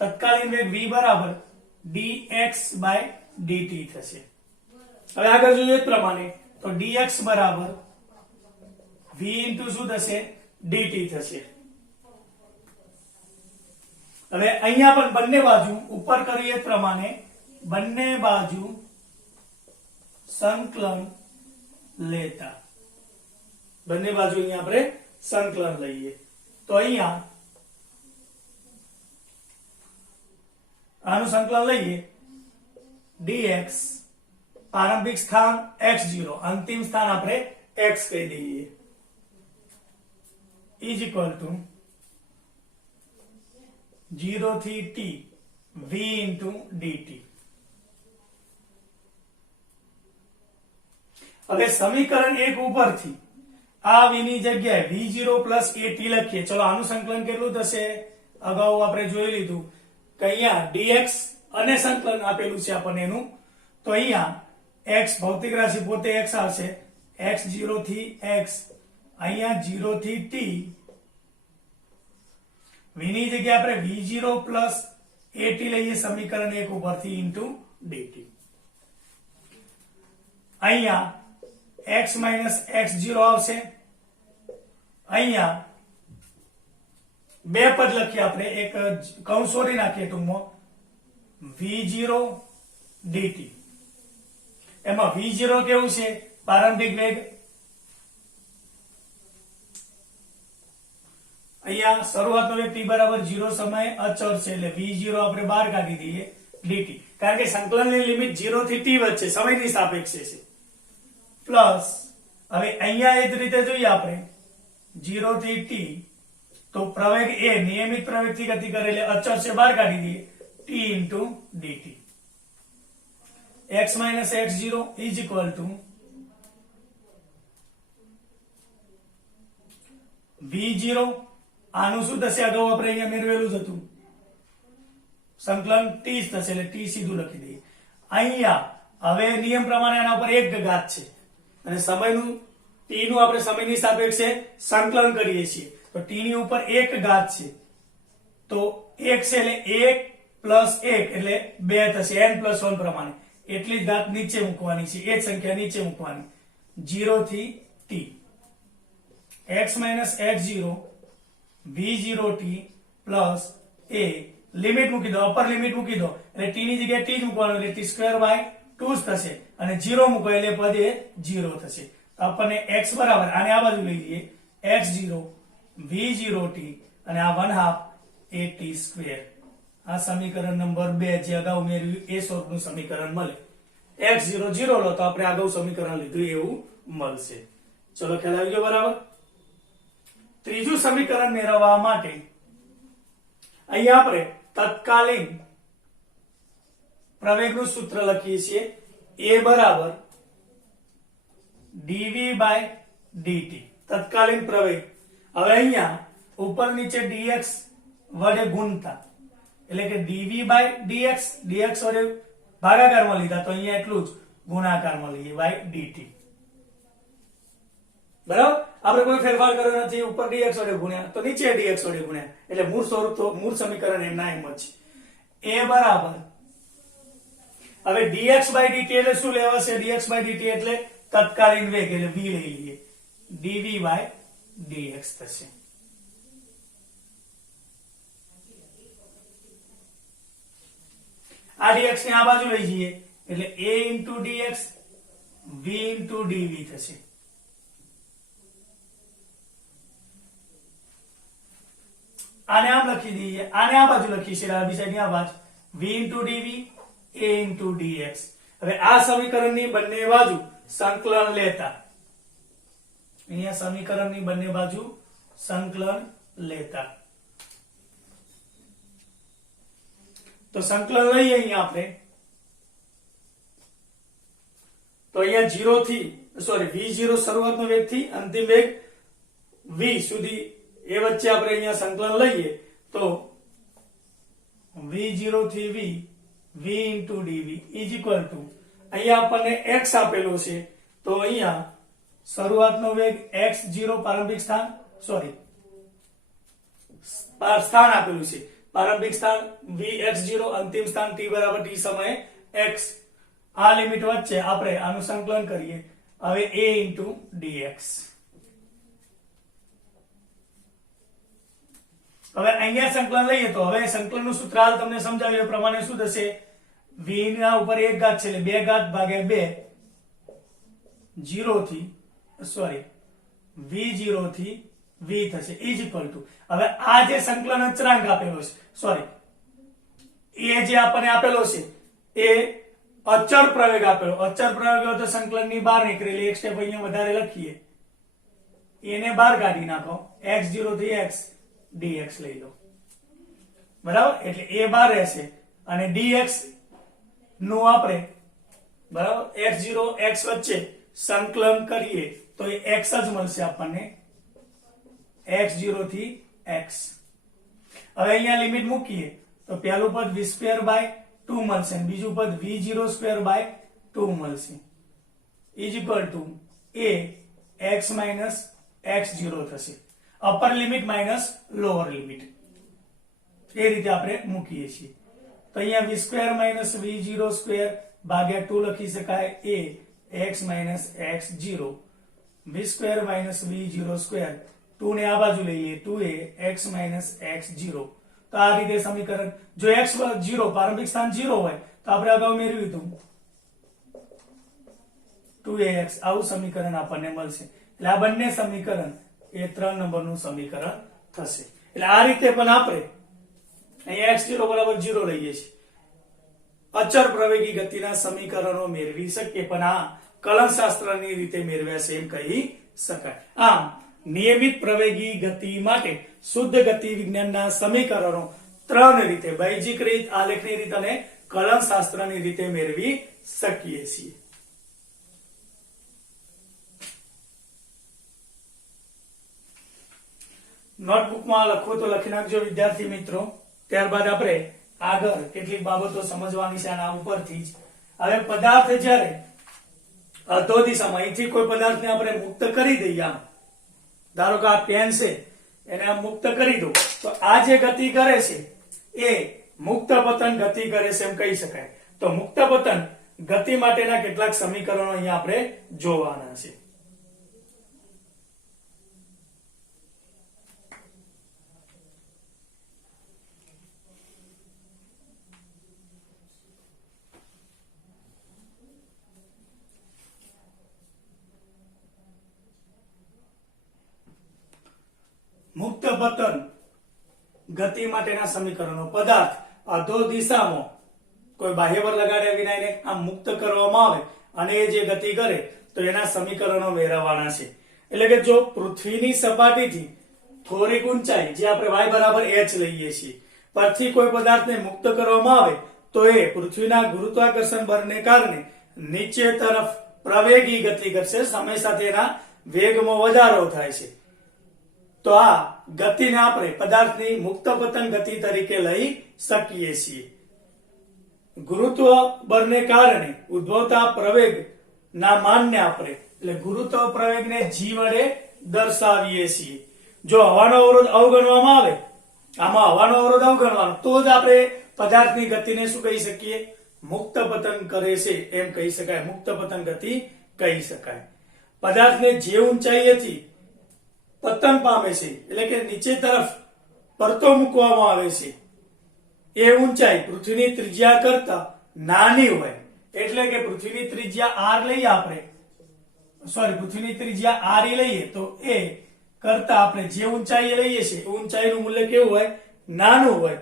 તત્કાલીન વેગ v બરાબર dx by dt થશે. હવે આગળ જોઈએ એ પ્રમાણે તો dx બરાબર v ઇન્ટુ શું થશે dt થશે. હવે અહીંયા પણ બંને બાજુ ઉપર કરીએ પ્રમાણે બંને બાજુ સંકલન લેતા બંને બાજુ અહીંયા આપણે સંકલન લઈએ તો અહીંયા આનું સંકલન લઈએ dx પ્રારંભિક સ્થાન x0 અંતિમ સ્થાન આપણે x કહી દઈએ is equal to 0 થી t v into dt. હવે સમીકરણ 1 ઉપરથી આ v ની જગ્યાએ v0 at લખીએ. ચલો આનું સંકલન કેટલું થશે અગાઉ આપણે જોઈ લીધું કે અહીંયા dx અને સંકલન આપેલું છે આપણને એનું તો અહીંયા x ભૌતિક રાશિ પોતે x આવશે x0 થી x અહીંયા 0 થી t v ની જગ્યાએ આપણે v0 at લઈએ સમીકરણ 1 ઉપરથી ઇન્ટુ dt. અહીંયા x x0 આવશે અહીંયા બે પદ લખીએ આપણે એક કૌંસ છોડી નાખીએ ટૂંકમાં v0 dt. એમાં v0 કેવું છે પ્રારંભિક વેગ અહીંયા શરૂઆતનો વેગ t બરાબર 0 સમયે અચળ છે એટલે v0 આપણે બહાર કાઢી દઈએ dt કારણ કે સંકલનની લિમિટ 0 થી t વચ્ચે સમયની સાપેક્ષે છે પ્લસ હવે અહીંયા એ જ રીતે જોઈએ આપણે 0 થી t તો પ્રવેગ એ નિયમિત પ્રવેગથી ગતિ કરે એટલે અચળ છે બહાર કાઢી દઈએ t into dt. x x0 is equal to v0 આનું શું થશે અગાઉ આપણે અહીંયા મેળવેલું જ હતું સંકલન t જ થશે એટલે t સીધું લખી દઈએ. અહીંયા હવે નિયમ પ્રમાણે આના ઉપર એક ઘાત છે અને સમયનું t નું આપણે સમયની સાપેક્ષે સંકલન કરીએ છીએ તો t ની ઉપર એક ઘાત છે તો 1 છે એટલે 1 પ્લસ 1 એટલે 2 થશે n પ્લસ 1 પ્રમાણે એટલી જ ઘાત નીચે મૂકવાની છે એ જ સંખ્યા નીચે મૂકવાની 0 થી t x x0 v0t plus a limit મૂકી દો અપર લિમિટ મૂકી દો એટલે t ની જગ્યાએ t જ મૂકવાનું એટલે t2/2 જ થશે અને 0 મૂકો એટલે પદ એ 0 થશે. તો આપણને x બરાબર આને આ બાજુ લઈ લઈએ x0 v0t અને આ 1/2 at2 આ સમીકરણ નંબર 2 જે અગાઉ મેળવ્યું એ સ્વરૂપનું સમીકરણ મળે. x0 0 લો તો આપણે અગાઉ સમીકરણ લીધું એવું મળશે. ચલો ખ્યાલ આવી ગયો બરાબર. ત્રીજું સમીકરણ મેળવવા માટે અહીંયા આપણે તત્કાલીન પ્રવેગનું સૂત્ર લખીએ છીએ a બરાબર dv by dt તત્કાલીન પ્રવેગ. હવે અહીંયા ઉપર નીચે dx વડે ગુણતા એટલે કે dv by dx dx વડે ભાગાકારમાં લીધા તો અહીંયા એટલું જ ગુણાકારમાં લઈએ by dt બરાબર. આપણે કોઈ ફેરફાર કર્યો નથી ઉપર dx વડે ગુણ્યા તો નીચે dx વડે ગુણ્યા એટલે મૂળ સ્વરૂપ તો મૂળ સમીકરણ એમના એમ જ છે. a બરાબર હવે dx by dt એટલે શું લેવાશે? dx by dt એટલે તત્કાલીન વેગ એટલે v લઈ લઈએ, dv by dx થશે. આ dx ને આ બાજુ લઈ જઈએ એટલે a into dx v into dv થશે. આને આમ લખી દઈએ, આને આ બાજુ લખીએ ડાબી સાઈડ ની આ બાજુ v into dv a into dx. હવે આ સમીકરણની બંને બાજુ સંકલન લેતા, અહીંયા સમીકરણની બંને બાજુ સંકલન લેતા, તો સંકલન લઈએ અહીંયા આપણે, તો અહીંયા 0 થી v0 શરૂઆતનો વેગ થી અંતિમ વેગ v સુધી એ વચ્ચે આપણે અહીંયા સંકલન લઈએ તો v0 થી v into dv is equal to, અહીંયા આપણને x આપેલો છે તો અહીંયા શરૂઆતનો વેગ x0 પ્રારંભિક સ્થાન સ્થાન આપેલું છે, પ્રારંભિક સ્થાન vx0 અંતિમ સ્થાન t બરાબર t સમયે x. આ લિમિટ વચ્ચે આપણે આનું સંકલન કરીએ. હવે a into dx. હવે અહીંયા સંકલન લઈએ તો હવે સંકલનનું સૂત્ર હાલ તમને સમજાવ્યું એ પ્રમાણે શું થશે? v ના ઉપર એક ઘાત છે એટલે 2 ઘાત ભાગ્યા 2 0 થી v0 થી v થશે is equal to, હવે આ જે સંકલન અચળાંક આપેલો છે એ જે આપણને આપેલો છે એ અચળ પ્રવેગ આપેલો, અચળ પ્રવેગ હોય તો સંકલનની બહાર નીકળેલી એક સ્ટેપ અહીંયા વધારે લખીએ, એને બહાર કાઢી નાખો, x0 થી x dx લઈ લો, બરાબર, એટલે એ બહાર રહેશે અને dx નું આપણે બરાબર x0 x વચ્ચે સંકલન કરીએ તો એ x જ મળશે આપણને, x0 થી x. હવે અહીંયા લિમિટ મૂકીએ તો પહેલું પદ v²/2 મળશે અને બીજું પદ v02/2 મળશે is equal to a x minus x0 થશે, upper limit minus lower limit, એ રીતે આપણે મૂકીએ છીએ. તો અહીંયા v² - v02 ભાગ્યા 2 લખી શકાય a x minus x0, v² - v02 2 ને આ બાજુ લઈએ 2a x minus x0. તો આ રીતે સમીકરણ, જો x0 પ્રારંભિક સ્થાન 0 હોય તો આપણે અગાઉ મેળવ્યું હતું 2ax, આવું સમીકરણ આપણને મળશે. એટલે આ બંને સમીકરણ એ 3 નંબરનું સમીકરણ થશે. એટલે આ રીતે પણ આપણે અહીંયા x0 બરાબર 0 લઈએ છીએ, અચળ પ્રવેગી ગતિના સમીકરણો મેળવી શકીએ, પણ આ કલનશાસ્ત્રની રીતે મેળવ્યા છે એમ કહી શકાય. આમ નિયમિત પ્રવેગી ગતિ માટે શુદ્ધ ગતિ વિજ્ઞાનના સમીકરણો 3 રીતે, બાહ્યિક રીત, આલેખની રીત અને કલનશાસ્ત્રની રીતે મેળવી શકીએ છીએ. નોટબુકમાં લખો તો લખી નાખજો વિદ્યાર્થી મિત્રો. ત્યારબાદ આપણે આગળ કેટલીક બાબતો સમજવાની છે આના ઉપરથી જ. હવે પદાર્થ જ્યારે અધો દિશામાં, અહીંથી કોઈ પદાર્થને આપણે મુક્ત કરી દઈએ, આમ ધારો કે આ પેન છે એને આમ મુક્ત કરી દો તો આ જે ગતિ કરે છે એ મુક્ત પતન ગતિ કરે છે એમ કહી શકાય. તો મુક્ત પતન ગતિ માટેના કેટલાક સમીકરણો અહીંયા આપણે જોવાના છે. મુક્ત પતન ગતિ માટેના સમીકરણો, પદાર્થ અધો દિશામાં કોઈ બાહ્ય બળ લગાડ્યા વિના એને આમ મુક્ત કરવામાં આવે અને એ જે ગતિ કરે તો એના સમીકરણો મેળવવાના છે. એટલે કે જો પૃથ્વીની સપાટીથી થોડીક ઊંચાઈ, જે આપણે y બરાબર h લઈએ છીએ, પરથી કોઈ પદાર્થને મુક્ત કરવામાં આવે તો એ પૃથ્વીના ગુરુત્વાકર્ષણ બળને કારણે નીચે તરફ પ્રવેગી ગતિ કરશે, સમય સાથે એના વેગમાં વધારો થાય છે. તો આ ગતિને આપણે પદાર્થની મુક્ત પતન ગતિ તરીકે લઈ શકીએ છીએ. ગુરુત્વ બળને કારણે ઉદ્ભવતા પ્રવેગ ના માનને આપણે, એટલે ગુરુત્વ પ્રવેગને g વડે દર્શાવીએ છીએ. જો હવાનો અવરોધ અવગણવામાં આવે, આમાં હવાનો અવરોધ અવગણવાનો, તો જ આપણે પદાર્થની ગતિને શું કહી શકીએ? મુક્ત પતન કરે છે એમ કહી શકાય, મુક્ત પતન ગતિ કહી શકાય. પદાર્થને જે ઊંચાઈએથી પતન પામે છે એટલે કે નીચે તરફ પડતો મૂકવામાં આવે છે એ ઊંચાઈ પૃથ્વીની ત્રિજ્યા કરતા નાની હોય, એટલે કે પૃથ્વીની ત્રિજ્યા r લઈએ આપણે, પૃથ્વીની ત્રિજ્યા r લઈએ તો એ કરતા આપણે જે ઊંચાઈ લઈએ છીએ ઊંચાઈનું મૂલ્ય કેવું હોય, નાનું હોય,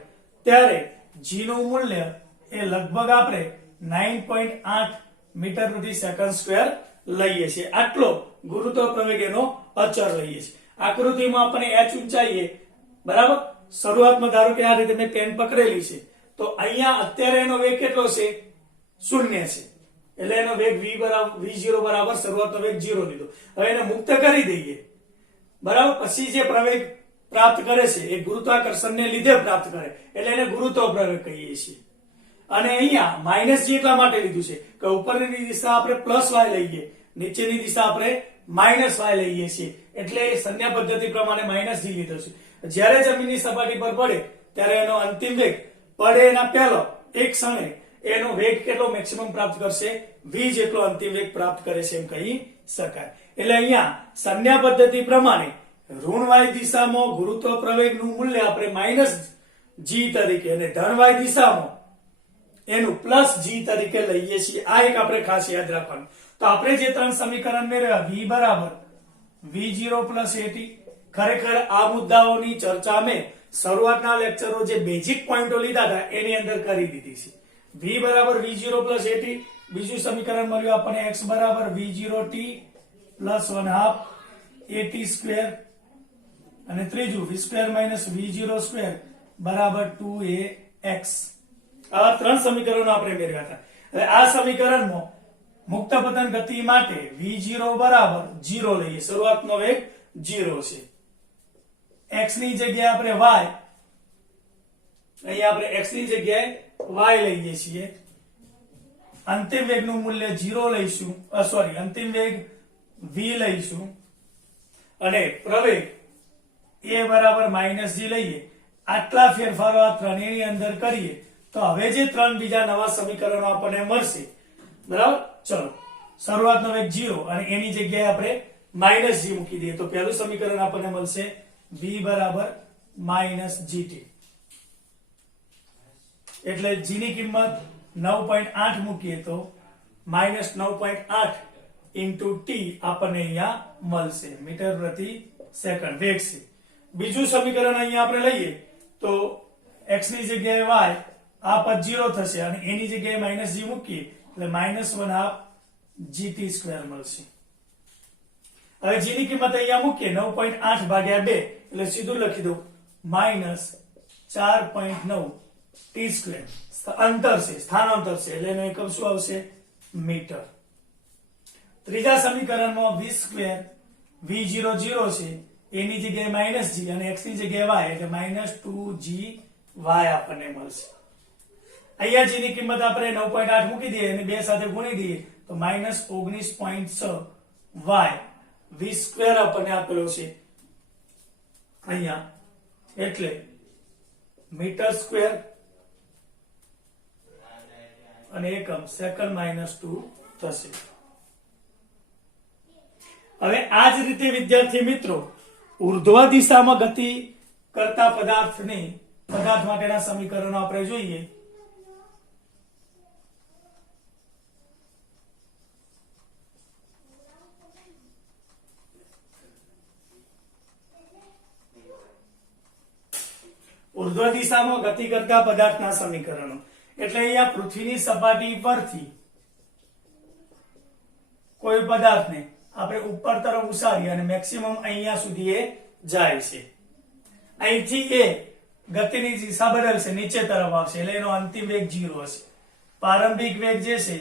ત્યારે g નું મૂલ્ય એ લગભગ આપણે 9.8 મીટર પ્રતિ સેકન્ડ સ્ક્વેર લઈએ છીએ. આટલો ગુરુત્વ પ્રવેગ એનો અચળ લઈએ છીએ. આકૃતિમાં આપણે h ઊંચાઈએ બરાબર, શરૂઆતમાં ધારો કે આ રીતે મેં પેન પકડેલી છે તો અહીંયા અત્યારે એનો વેગ કેટલો છે, 0 છે, એટલે એનો વેગ v0 બરાબર શરૂઆતનો વેગ 0 લીધો. હવે એને મુક્ત કરી દઈએ બરાબર, પછી જે પ્રવેગ પ્રાપ્ત કરે છે એ ગુરુત્વાકર્ષણને લીધે પ્રાપ્ત કરે એટલે એને ગુરુત્વ પ્રવેગ કહીએ છીએ. અને અહીંયા માઇનસ g એટલા માટે લીધું છે કે ઉપરની દિશા આપણે પ્લસ y લઈએ, નીચેની દિશા આપણે માઇનસ y લઈએ છીએ, એટલે સંજ્ઞા પદ્ધતિ પ્રમાણે માઇનસ g લીધો છે. જ્યારે જમીનની સપાટી પર પડે ત્યારે એનો અંતિમ વેગ પડે એના પહેલો એક ક્ષણે એનો વેગ કેટલો મેક્સિમમ પ્રાપ્ત કરશે, v જેટલો અંતિમ વેગ પ્રાપ્ત કરે છે એમ કહી શકાય. એટલે અહીંયા સંજ્ઞા પદ્ધતિ પ્રમાણે ઋણ y દિશામાં ગુરુત્વ પ્રવેગનું મૂલ્ય આપણે માઇનસ g તરીકે અને ધન y દિશામાં એનું પ્લસ g તરીકે લઈએ છીએ. આ એક આપણે ખાસ યાદ રાખવાનું. તો આપણે જે ત્રણ સમીકરણ મેળવ્યા v બરાબર v0 પ્લસ at, ખરેખર આ મુદ્દાઓની ચર્ચા મેં શરૂઆતના લેક્ચરો જે બેઝિક પોઈન્ટો લીધા હતા એની અંદર કરી દીધી છે. v બરાબર v0 પ્લસ at, બીજું સમીકરણ મળ્યું આપણને x બરાબર v0t પ્લસ 1/2 at સ્ક્વેર, અને ત્રીજું v square minus v0 square બરાબર 2ax. આવા ત્રણ સમીકરણો આપણે મેળવ્યા હતા. હવે આ સમીકરણમાં મુક્ત પતન ગતિ માટે v0 બરાબર 0 લઈએ, શરૂઆતનો વેગ 0 છે. x ની જગ્યાએ આપણે y, અહીંયા આપણે x ની જગ્યાએ y લઈએ છીએ. અંતિમ વેગનું મૂલ્ય 0 લઈશું, અંતિમ વેગ v લઈશું, અને પ્રવેગ a બરાબર -g લઈએ. આટલા ફેરફારો આ ત્રણેયની અંદર કરીએ તો હવે જે ત્રણ બીજા નવા સમીકરણો આપણને મળશે બરાબર. ચલો, શરૂઆતનો વેગ 0 અને એની જગ્યાએ આપણે -g મૂકી દઈએ તો પહેલું સમીકરણ આપણને મળશે v બરાબર -gt, એટલે g ની કિંમત 9.8 મૂકીએ તો -9.8 ઇન્ટુ t આપણને અહીંયા મળશે મીટર પ્રતિ સેકન્ડ વેગ છે. બીજું સમીકરણ અહીંયા આપણે લઈએ તો x ની જગ્યાએ y, આ પદ 0 થશે અને એની જગ્યાએ -g મૂકીએ એટલે -1/2 gt સ્ક્વેર મળશે. હવે g ની કિંમત અહીંયા મૂકીએ 9.8 ભાગ્યા 2 એટલે સીધું લખી દઉં -4.9 t સ્ક્વેર. અંતર છે, સ્થાનાંતર છે, એટલે એનો એકમ શું આવશે, મીટર. ત્રીજા સમીકરણમાં v સ્ક્વેર v0 0 છે, એની જગ્યાએ -g અને x ની જગ્યાએ y એટલે -2gy આપણને મળશે. અહીંયા g ની કિંમત આપણે 9.8 મૂકી દઈએ અને 2 સાથે ગુણી દઈએ તો -19.6 y v સ્ક્વેર આપણને આપેલો છે અહીંયા, એટલે મીટર સ્ક્વેર અને એકમ સેકન્ડ -2 થશે. હવે આ જ રીતે વિદ્યાર્થી મિત્રો ઉર્ધ્વ દિશામાં ગતિ કરતા પદાર્થ માટેના સમીકરણો આપણે જોઈએ. ઉર્ધ્વ દિશામાં ગતિ કરતા પદાર્થના સમીકરણો એટલે અહીંયા પૃથ્વીની સપાટી પરથી કોઈ પદાર્થને આપણે ઉપર તરફ ઉછાળીએ અને મેક્સિમમ અહીંયા સુધી એ જાય છે. અહીંથી એ ગતિની દિશા બદલશે, નીચે તરફ આવશે, એટલે એનો અંતિમ વેગ 0 હશે. પ્રારંભિક વેગ જે છે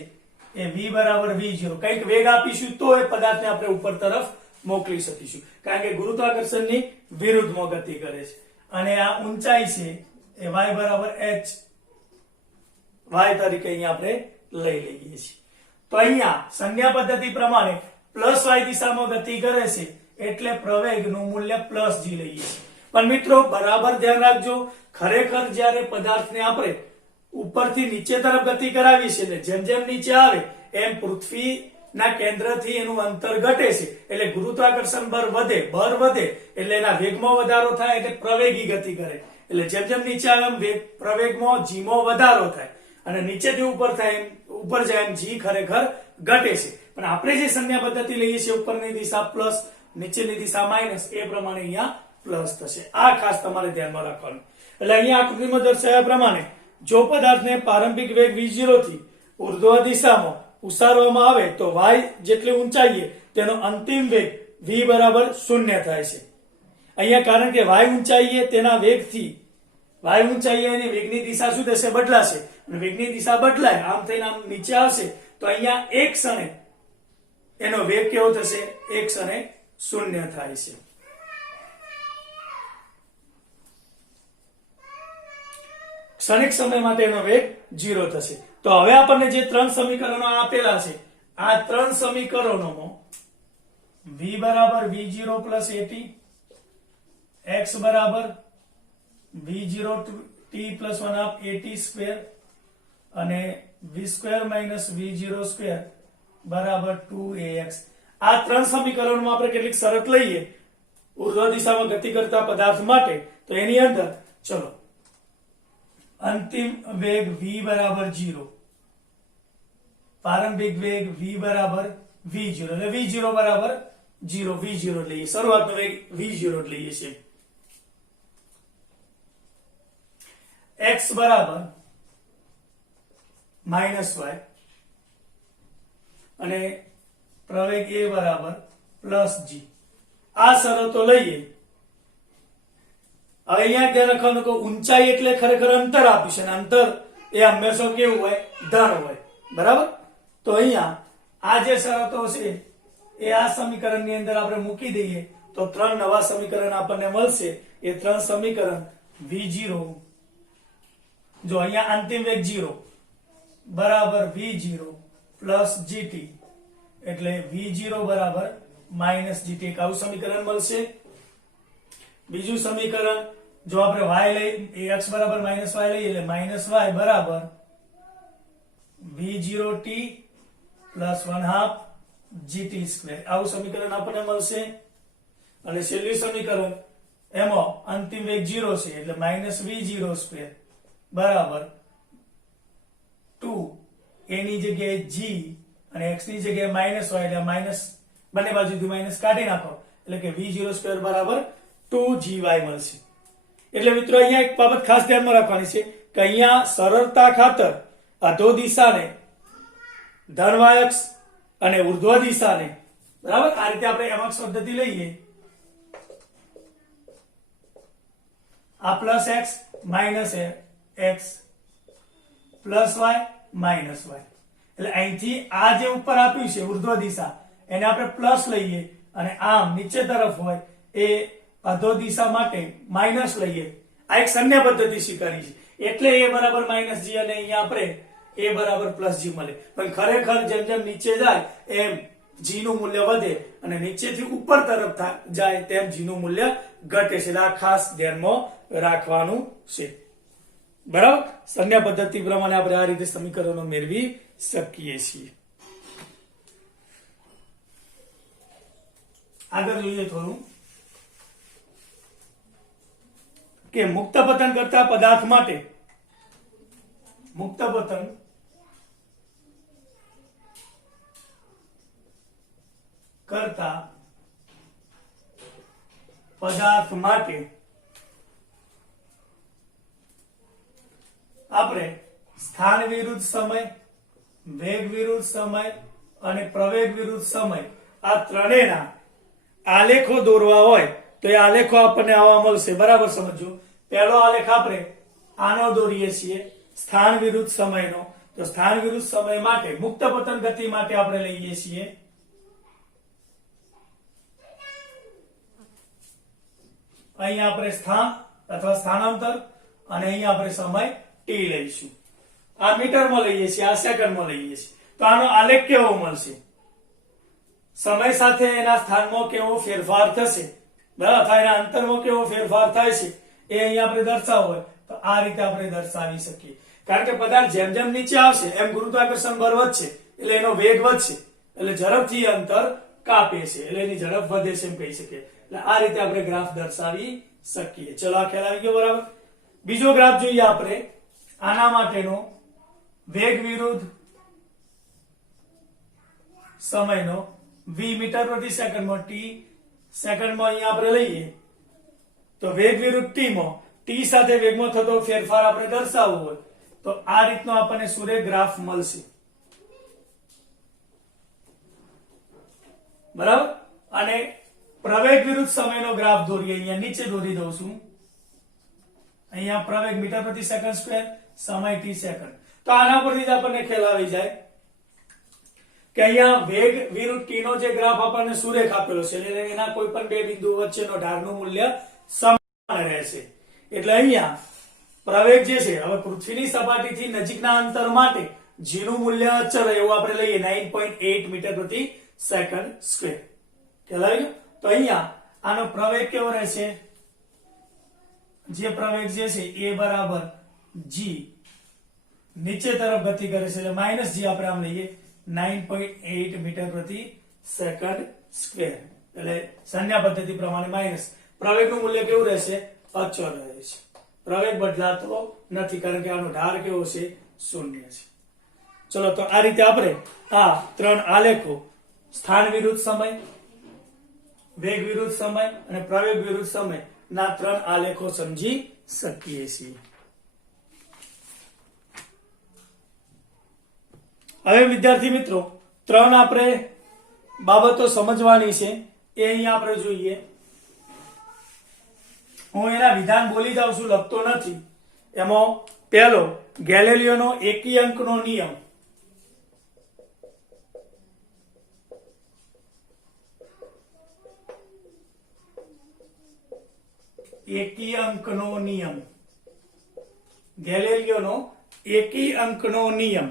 એ v બરાબર v0, કંઈક વેગ આપીશું તો એ પદાર્થને આપણે ઉપર તરફ મોકલી શકીશું, કારણ કે ગુરુત્વાકર્ષણની વિરુદ્ધમાં ગતિ કરે છે. અને આ ઊંચાઈ છે એ y બરાબર h y તરીકે અહીંયા આપણે લઈ લઈએ છીએ. તો અહીંયા સંજ્ઞા પદ્ધતિ પ્રમાણે પ્લસ y દિશામાં ગતિ કરે છે એટલે પ્રવેગનું મૂલ્ય +g લઈએ છીએ. પણ મિત્રો બરાબર ધ્યાન રાખજો, ખરેખર જ્યારે પદાર્થને આપણે ઉપરથી નીચે તરફ ગતિ કરાવીએ છીએ એટલે જેમ જેમ નીચે આવે એમ પૃથ્વીના કેન્દ્રથી એનું અંતર ઘટે છે એટલે ગુરુત્વાકર્ષણ બળ વધે એટલે એના વેગમાં વધારો થાય એટલે પ્રવેગી ગતિ કરે એટલે જેમ જેમ નીચે આવે એમ પ્રવેગમાં જીમાં વધારો થાય અને નીચેથી ઉપર જાય એમ જી ખરેખર ઘટે છે પણ આપણે જે સંજ્ઞા પદ્ધતિ લઈએ છીએ ઉપરની દિશા પ્લસ નીચેની દિશા માઇનસ એ પ્રમાણે અહીંયા પ્લસ થશે આ ખાસ તમારે ધ્યાનમાં રાખવાનું એટલે અહીંયા આકૃતિમાં દર્શાવ્યા પ્રમાણે જો પદાર્થને પ્રારંભિક વેગ v0 થી ઉર્ધ્વ દિશામાં ઉસારવામાં આવે તો y જેટલી ઊંચાઈએ તેનો અંતિમ વેગ v બરાબર 0 થાય છે અહીંયા કારણ કે y ઊંચાઈએ તેના વેગથી y ઊંચાઈએ એની વેગની દિશા શું થશે બદલાશે અને વેગની દિશા બદલાય આમ થઈને આમ નીચે આવશે તો અહીંયા એક ક્ષણે એનો વેગ કેવો થશે એક ક્ષણે 0 થાય છે ક્ષણિક સમય માટે એનો વેગ 0 થશે તો હવે આપણને જે ત્રણ સમીકરણો આપેલા છે આ ત્રણ સમીકરણોમાં v બરાબર v0 પ્લસ at x બરાબર v0 t plus 1 half at square અને v square minus v0 square બરાબર 2ax આ ત્રણ સમીકરણોમાં આપણે કેટલીક શરત લઈએ ઉર્ધ્વ દિશામાં ગતિ કરતા પદાર્થ માટે તો એની અંદર ચલો અંતિમ વેગ v બરાબર 0 પ્રારંભિક વેગ v બરાબર v0 એટલે v0 બરાબર 0 v0 લઈએ શરૂઆતનો વેગ v0 લઈએ છીએ x બરાબર -y અને પ્રવેગ a બરાબર +g આ શરતો લઈએ હવે અહીંયા ધ્યાન રાખવાનું કે ઊંચાઈ એટલે ખરેખર અંતર આપ્યું છે અને અંતર એ હંમેશા કેવું હોય ધન હોય બરાબર તો અહીંયા આ જે શરતો છે એ આ સમીકરણની અંદર આપણે મૂકી દઈએ તો ત્રણ નવા સમીકરણ આપણને મળશે એ ત્રણ સમીકરણ v0 જો અહીંયા અંતિમ વેગ 0 બરાબર v0 પ્લસ gt એટલે v0 બરાબર -gt એક આવું સમીકરણ મળશે બીજું સમીકરણ જો આપણે y લઈ x બરાબર -y લઈએ એટલે -y બરાબર v0t plus 1 half gt square આવું સમીકરણ આપણને મળશે અને છેલ્લું સમીકરણ એમાં અંતિમ વેગ 0 છે એટલે -v0 સ્ક્વેર બરાબર 2 a ની જગ્યાએ g અને x ની જગ્યાએ -y એટલે માઈનસ બંને બાજુથી માઈનસ કાઢી નાખો એટલે કે v0 સ્ક્વેર બરાબર 2gy મળશે એટલે મિત્રો અહીંયા એક બાબત ખાસ ધ્યાનમાં રાખવાની છે કે અહીંયા સરળતા ખાતર અધો દિશાને ધન y અક્ષ અને ઉર્ધ્વ દિશાને બરાબર આ રીતે આપણે m અક્ષ પદ્ધતિ લઈએ આ plus x minus x plus y minus y એટલે અહીંથી આ જે ઉપર આપ્યું છે ઉર્ધ્વ દિશા એને આપણે પ્લસ લઈએ અને આમ નીચે તરફ હોય એ અધો દિશા માટે માઈનસ લઈએ આ એક સંજ્ઞા પદ્ધતિ સ્વીકારી છે એટલે a બરાબર -g અને અહીંયા આપણે a બરાબર +g મળે પણ ખરેખર જેમ જેમ નીચે જાય એમ g નું મૂલ્ય વધે અને નીચેથી ઉપર તરફ જાય તેમ g નું મૂલ્ય ઘટે છે એટલે આ ખાસ ધ્યાનમાં રાખવાનું છે બરાબર સંજ્ઞા પદ્ધતિ પ્રમાણે આપણે આ રીતે સમીકરણો મેળવી શકીએ છીએ આગળ જોઈએ થોડું કે મુક્ત પતન કરતા પદાર્થ માટે મુક્ત પતન કરતા પદાર્થ માટે આપણે સ્થાન વિરુદ્ધ સમય વેગ વિરુદ્ધ સમય અને પ્રવેગ વિરુદ્ધ સમય આ ત્રણેયના આલેખો દોરવા હોય તો એ આલેખો આપણને આવા મળશે બરાબર સમજો પહેલો આલેખ આપણે આનો દોરીએ છીએ સ્થાન વિરુદ્ધ સમયનો તો સ્થાન વિરુદ્ધ સમય માટે મુક્ત પતન ગતિ માટે આપણે લઈએ છીએ અહીંયા આપણે સ્થાન અથવા સ્થાનાંતર અને અહીંયા આપણે સમય t લઈશું આ મીટરમાં લઈએ છીએ આ સેકન્ડમાં લઈએ છીએ તો આનો આલેખ કેવો મળશે સમય સાથે એના સ્થાનમાં કેવો ફેરફાર થશે બરાબર અથવા એના અંતરમાં કેવો ફેરફાર થાય છે એ અહીંયા આપણે દર્શાવવો હોય તો આ રીતે આપણે દર્શાવી શકીએ કારણ કે પદાર્થ જેમ જેમ નીચે આવશે એમ ગુરુત્વાકર્ષણ બળ વધશે એટલે એનો વેગ વધશે એટલે ઝડપથી અંતર કાપે છે એટલે એની ઝડપ વધે છે એમ કહી શકીએ. એટલે આ રીતે આપણે ગ્રાફ દર્શાવી શકીએ. ચલો આ ખ્યાલ આવી ગયો બરાબર. બીજો ગ્રાફ જોઈએ આપણે આના માટેનો વેગ વિરુદ્ધ સમયનો v મીટર પ્રતિ સેકન્ડમાં t સેકન્ડમાં અહીંયા આપણે લઈએ તો વેગ વિરુદ્ધ t માં t સાથે વેગમાં થતો ફેરફાર આપણે દર્શાવવો હોય તો આ રીતનો આપણને સુરેખ ગ્રાફ મળશે. બરાબર. અને પ્રવેગ વિરુદ્ધ સમયનો ગ્રાફ દોરીએ. અહીંયા નીચે દોરી દઉં છું. અહીંયા પ્રવેગ મીટર પ્રતિ સેકન્ડ સ્ક્વેર, સમય t સેકન્ડ. તો આના પરથી જ આપણને ખ્યાલ આવી જાય કે અહીંયા વેગ વિરુદ્ધ t નો જે ગ્રાફ આપણને સુરેખ આપેલો છે એટલે એના કોઈ પણ બે બિંદુ વચ્ચેનો ઢાળનું મૂલ્ય સમાન રહેશે. એટલે અહીંયા પ્રવેગ જે છે હવે પૃથ્વીની સપાટીથી નજીકના અંતર માટે g નું મૂલ્ય અચળ એવું આપણે લઈએ 9.8 મીટર પ્રતિ સેકન્ડ સ્ક્વેર. ખ્યાલ આવી ગયો. તો અહીંયા આનો પ્રવેગ કેવો રહેશે? જે પ્રવેગ જે છે એ બરાબર g નીચે તરફ ગતિ કરે છે એટલે માઇનસ g આપણે આમ લઈએ 9.8 મીટર પ્રતિ સેકન્ડ સ્ક્વેર એટલે સંજ્ઞા પદ્ધતિ પ્રમાણે માઇનસ. પ્રવેગનું મૂલ્ય કેવું રહેશે? અચળ રહે છે. પ્રવેગ બદલાતો નથી કારણ કે આનો ઢાળ કેવો છે? શૂન્ય છે. ચલો તો આ રીતે આપણે આ ત્રણ આલેખો સ્થાન વિરુદ્ધ સમય, વેગ વિરુદ્ધ સમય અને પ્રવેગ વિરુદ્ધ સમય ના ત્રણ આલેખો સમજી શકીએ છીએ. હવે વિદ્યાર્થી મિત્રો ત્રણ આપણે બાબતો સમજવાની છે એ અહીંયા આપણે જોઈએ. હું એના વિધાન બોલી જાઉં છું, લખતો નથી. એમાં પહેલો ગેલેલિયોનો એકી અંકનો નિયમ. એકી અંકનો નિયમ. ગેલેલિયોનો એકી અંકનો નિયમ.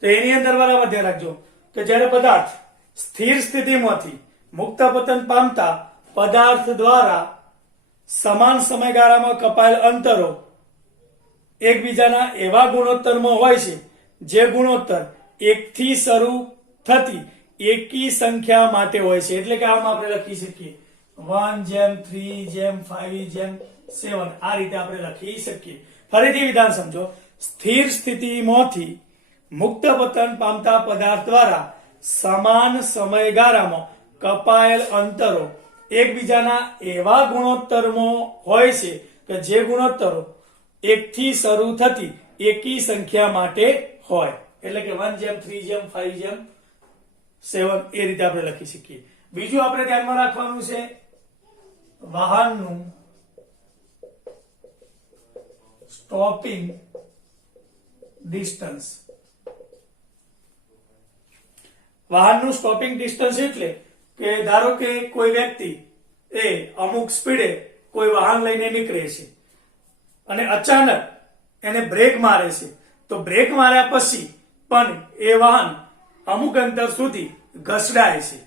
તો એની અંદર બરાબર ધ્યાન રાખજો કે જ્યારે પદાર્થ સ્થિર સ્થિતિમાંથી મુક્ત પતન પામતા પદાર્થ દ્વારા સમાન સમયગાળામાં કપાયેલ અંતરો એકબીજાના એવા ગુણોત્તરમાં હોય છે જે ગુણોત્તર 1 થી શરૂ થતી એકી સંખ્યા માટે હોય છે. એટલે કે આમ આપણે લખી શકીએ 1:3:5:7 આ રીતે આપણે લખી શકીએ. ફરીથી વિધાન સમજો. સ્થિર સ્થિતિમાંથી મુક્ત પતન પામતા પદાર્થ દ્વારા સમાન સમયગાળામાં કપાયેલ અંતરો એકબીજાના એવા ગુણોત્તરમાં હોય છે કે જે ગુણોત્તરો 1 થી શરૂ થતી એકી સંખ્યા માટે હોય. એટલે કે 1:3:5:7 એ રીતે આપણે લખી શકીએ. બીજું આપણે ધ્યાનમાં રાખવાનું છે વાહનનું સ્ટોપિંગ ડિસ્ટન્સ. વાહનનું સ્ટોપિંગ ડિસ્ટન્સ એટલે કે ધારો કે કોઈ વ્યક્તિ એ અમુક સ્પીડે કોઈ વાહન લઈને નીકળે છે અને અચાનક એને બ્રેક મારે છે તો બ્રેક માર્યા પછી પણ એ વાહન અમુક અંતર સુધી ઘસડાય છે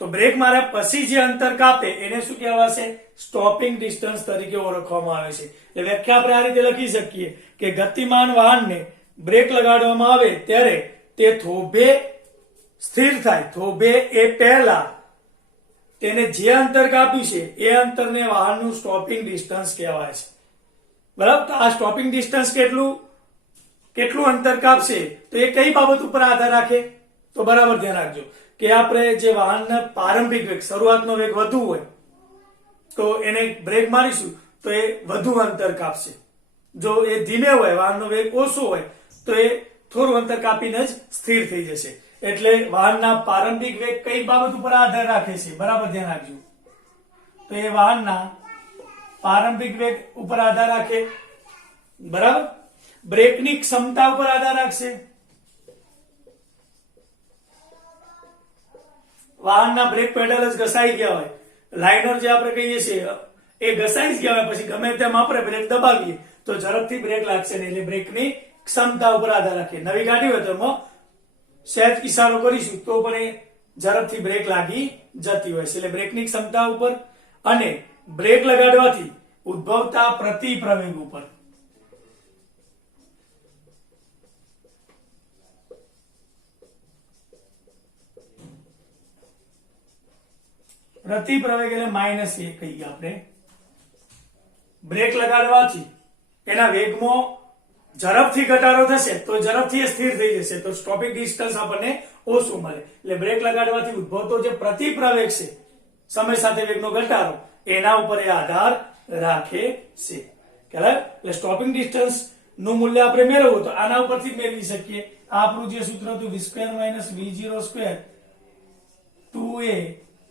તો બ્રેક માર્યા પછી જે અંતર કાપે એને શું કહેવાશે? સ્ટોપિંગ ડિસ્ટન્સ તરીકે ઓળખવામાં આવે છે. એટલે વ્યાખ્યા આપણે આ રીતે લખી શકીએ કે ગતિમાન વાહનને બ્રેક લગાડવામાં આવે ત્યારે તે થોભે સ્થિર થાય. થોભે એ પહેલા તેને જે અંતર કાપ્યું છે એ અંતરને વાહનનું સ્ટોપિંગ ડિસ્ટન્સ કહેવાય છે. બરાબર. તો આ સ્ટોપિંગ ડિસ્ટન્સ કેટલું અંતર કાપશે તો એ કઈ બાબત ઉપર આધાર રાખે? તો બરાબર ધ્યાન રાખજો કે આપણે જે વાહનના પ્રારંભિક વેગ શરૂઆતનો વેગ વધુ હોય તો એને બ્રેક મારીશું તો એ વધુ અંતર કાપશે. જો એ ધીમે હોય, વાહનનો વેગ ઓછો હોય તો એ થોડું અંતર કાપીને જ સ્થિર થઈ જશે. એટલે વાહનના પ્રારંભિક વેગ કઈ બાબત ઉપર આધાર રાખે છે? બરાબર ધ્યાન રાખજો. તો એ વાહનના પ્રારંભિક વેગ ઉપર આધાર રાખે. બરાબર. બ્રેકની ક્ષમતા ઉપર આધાર રાખશે. વાહનના બ્રેક પેડલ જ ઘસાઈ ગયા હોય, લાઇનર જે આપણે કહીએ છીએ એ ઘસાઈ જ ગયા હોય, પછી ગમે તેમ આપણે બ્રેક દબાવીએ તો ઝડપથી બ્રેક લાગશે નહીં. એટલે બ્રેકની ક્ષમતા ઉપર આધાર રાખે. નવી ગાડી હોય તો એમાં સહેજ ઈશારો કરીશું તો પણ એ ઝડપથી બ્રેક લાગી જતી હોય છે. એટલે બ્રેકની ક્ષમતા ઉપર અને બ્રેક લગાડવાથી ઉદ્ભવતા પ્રતિપ્રવેગ ઉપર. પ્રતિ પ્રવેગ એટલે માઇનસ એ કહીએ આપણે. બ્રેક લગાડવાથી એના વેગમાં ઝડપથી ઘટાડો થશે તો ઝડપથી એ સ્થિર થઈ જશે, તો સ્ટોપિંગ ડિસ્ટન્સ આપણને ઓછું મળે. એટલે બ્રેક લગાડવાથી ઉદ્ભવતો જે પ્રતિ પ્રવેગ છે સમય સાથે વેગનો ઘટાડો એના ઉપર એ આધાર રાખે છે. ખ્યાલ? એટલે સ્ટોપિંગ ડિસ્ટન્સ નું મૂલ્ય આપણે મેળવવું તો આના ઉપરથી મેળવી શકીએ. આ આપણું જે સૂત્ર હતું v² - v0² 2a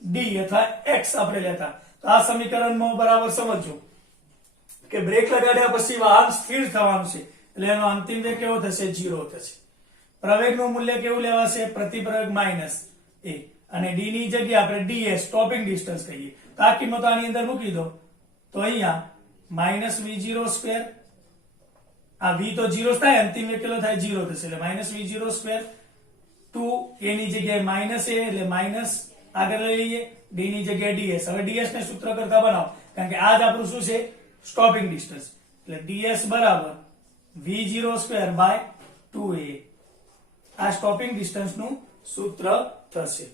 d અથવા x આપણે લેતા. તો આ સમીકરણમાં બરાબર સમજો કે બ્રેક લગાડ્યા પછી વાહન સ્થિર થવાનું છે એટલે એનો અંતિમ વેગ કેવો થશે? 0 થશે. પ્રવેગનું મૂલ્ય કેવું લેવાશે? પ્રતિ પ્રવેગ માઇનસ a અને d ની જગ્યાએ આપણે ds સ્ટોપિંગ ડિસ્ટન્સ કહીએ. તો આ કિંમતો આની અંદર મૂકી દો તો અહીંયા -v0², આ v તો 0 થાય, અંતિમ વેગ કેટલો થાય? 0 થશે એટલે -v0², 2 a ની જગ્યાએ -a એટલે માઇનસ આગળ લઈ લઈએ, d ની જગ્યાએ ds. હવે ds ને સૂત્ર કરતા બનાવો કારણ કે આ જ આપણું શું છે? Stopping distance. એટલે ds બરાબર v0²/2a. આ સ્ટોપિંગ ડિસ્ટન્સ નું સૂત્ર થશે.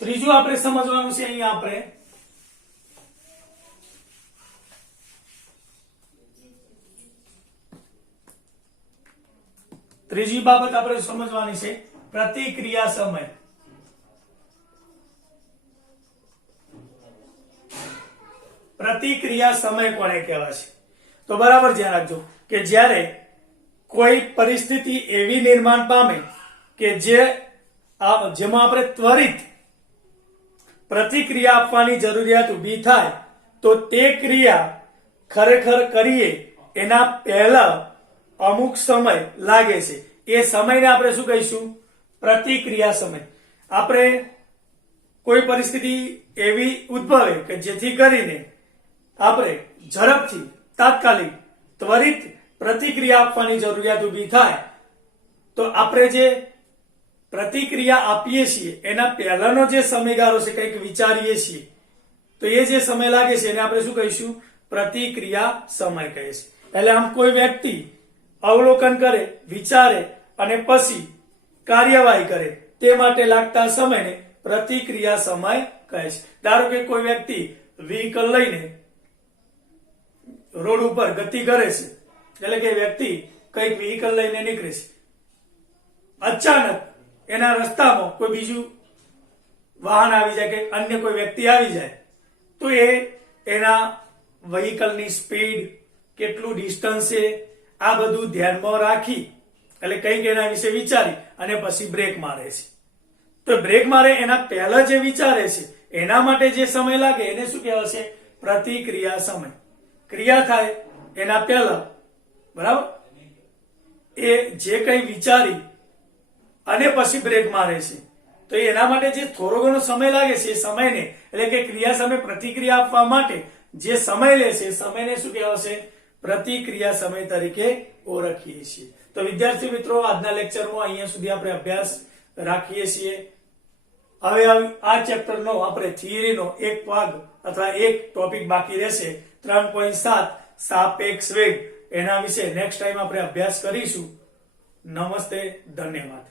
ત્રીજું આપણે સમજવાનું છે અહીંયા આપણે ત્રીજી બાબત આપણે સમજવાની છે પ્રતિક્રિયા સમય. પ્રતિક્રિયા સમય કોને કહેવાય છે? તો બરાબર ધ્યાન રાખજો કે જ્યારે કોઈ પરિસ્થિતિ એવી નિર્માણ પામે કે જેમાં આપણે ત્વરિત પ્રતિક્રિયા આપવાની જરૂરિયાત ઊભી થાય તો તે ક્રિયા ખરેખર કરીએ એના પહેલા અમુક સમય લાગે છે. એ સમયને આપણે શું કહીશું? પ્રતિક્રિયા સમય. આપણે કોઈ પરિસ્થિતિ એવી ઉદ્ભવે કે જેથી કરીને આપણે ઝડપથી તાત્કાલિક ત્વરિત પ્રતિક્રિયા આપવાની જરૂરિયાત ઊભી થાય તો આપણે જે પ્રતિક્રિયા આપીએ છીએ એના પહેલાનો જે સમયગાળો છે કંઈક વિચારીએ છીએ તો એ જે સમય લાગે છે એને આપણે શું કહીશું? પ્રતિક્રિયા સમય કહે છે. એટલે આમ કોઈ વ્યક્તિ અવલોકન કરે, વિચારે અને પછી કાર્યવાહી કરે તે માટે લાગતા સમયને પ્રતિક્રિયા સમય કહે છે. ધારો કે કોઈ વ્યક્તિ વ્હીકલ લઈને રોડ ઉપર ગતિ કરે છે, એટલે કે વ્યક્તિ કઈક વ્હીકલ લઈને નીકળે છે, અચાનક એના રસ્તામાં કોઈ બીજું વાહન આવી જાય કે અન્ય કોઈ વ્યક્તિ આવી જાય તો એ એના વ્હીકલની સ્પીડ, કેટલું ડિસ્ટન્સ છે, આ બધું ધ્યાનમાં રાખી એટલે કંઈક એના વિશે વિચારી અને પછી બ્રેક મારે છે. તો બ્રેક મારે એના પહેલા જે વિચારે છે એના માટે જે સમય લાગે એને શું કહેવાશે? પ્રતિક્રિયા સમય. ક્રિયા થાય એના પહેલા બરાબર એ જે કંઈ વિચારી અને પછી બ્રેક મારે છે તો એના માટે જે થોડો ઘણો સમય લાગે છે એ સમયને એટલે કે ક્રિયા સામે પ્રતિક્રિયા આપવા માટે જે સમય લે છે એ સમયને શું કહેવાશે? પ્રતિક્રિયા સમય તરીકે ઓળખીએ છીએ. તો વિદ્યાર્થી મિત્રો આજના લેક્ચરમાં અહીંયા સુધી આપણે અભ્યાસ રાખીએ છીએ. હવે આ ચેપ્ટરનો આપણે થિયરીનો એક ભાગ અથવા એક ટોપિક બાકી રહેશે 3.7 સાપેક્ષ વેગ. એના વિશે નેક્સ્ટ ટાઈમ આપણે અભ્યાસ કરીશું. નમસ્તે, ધન્યવાદ.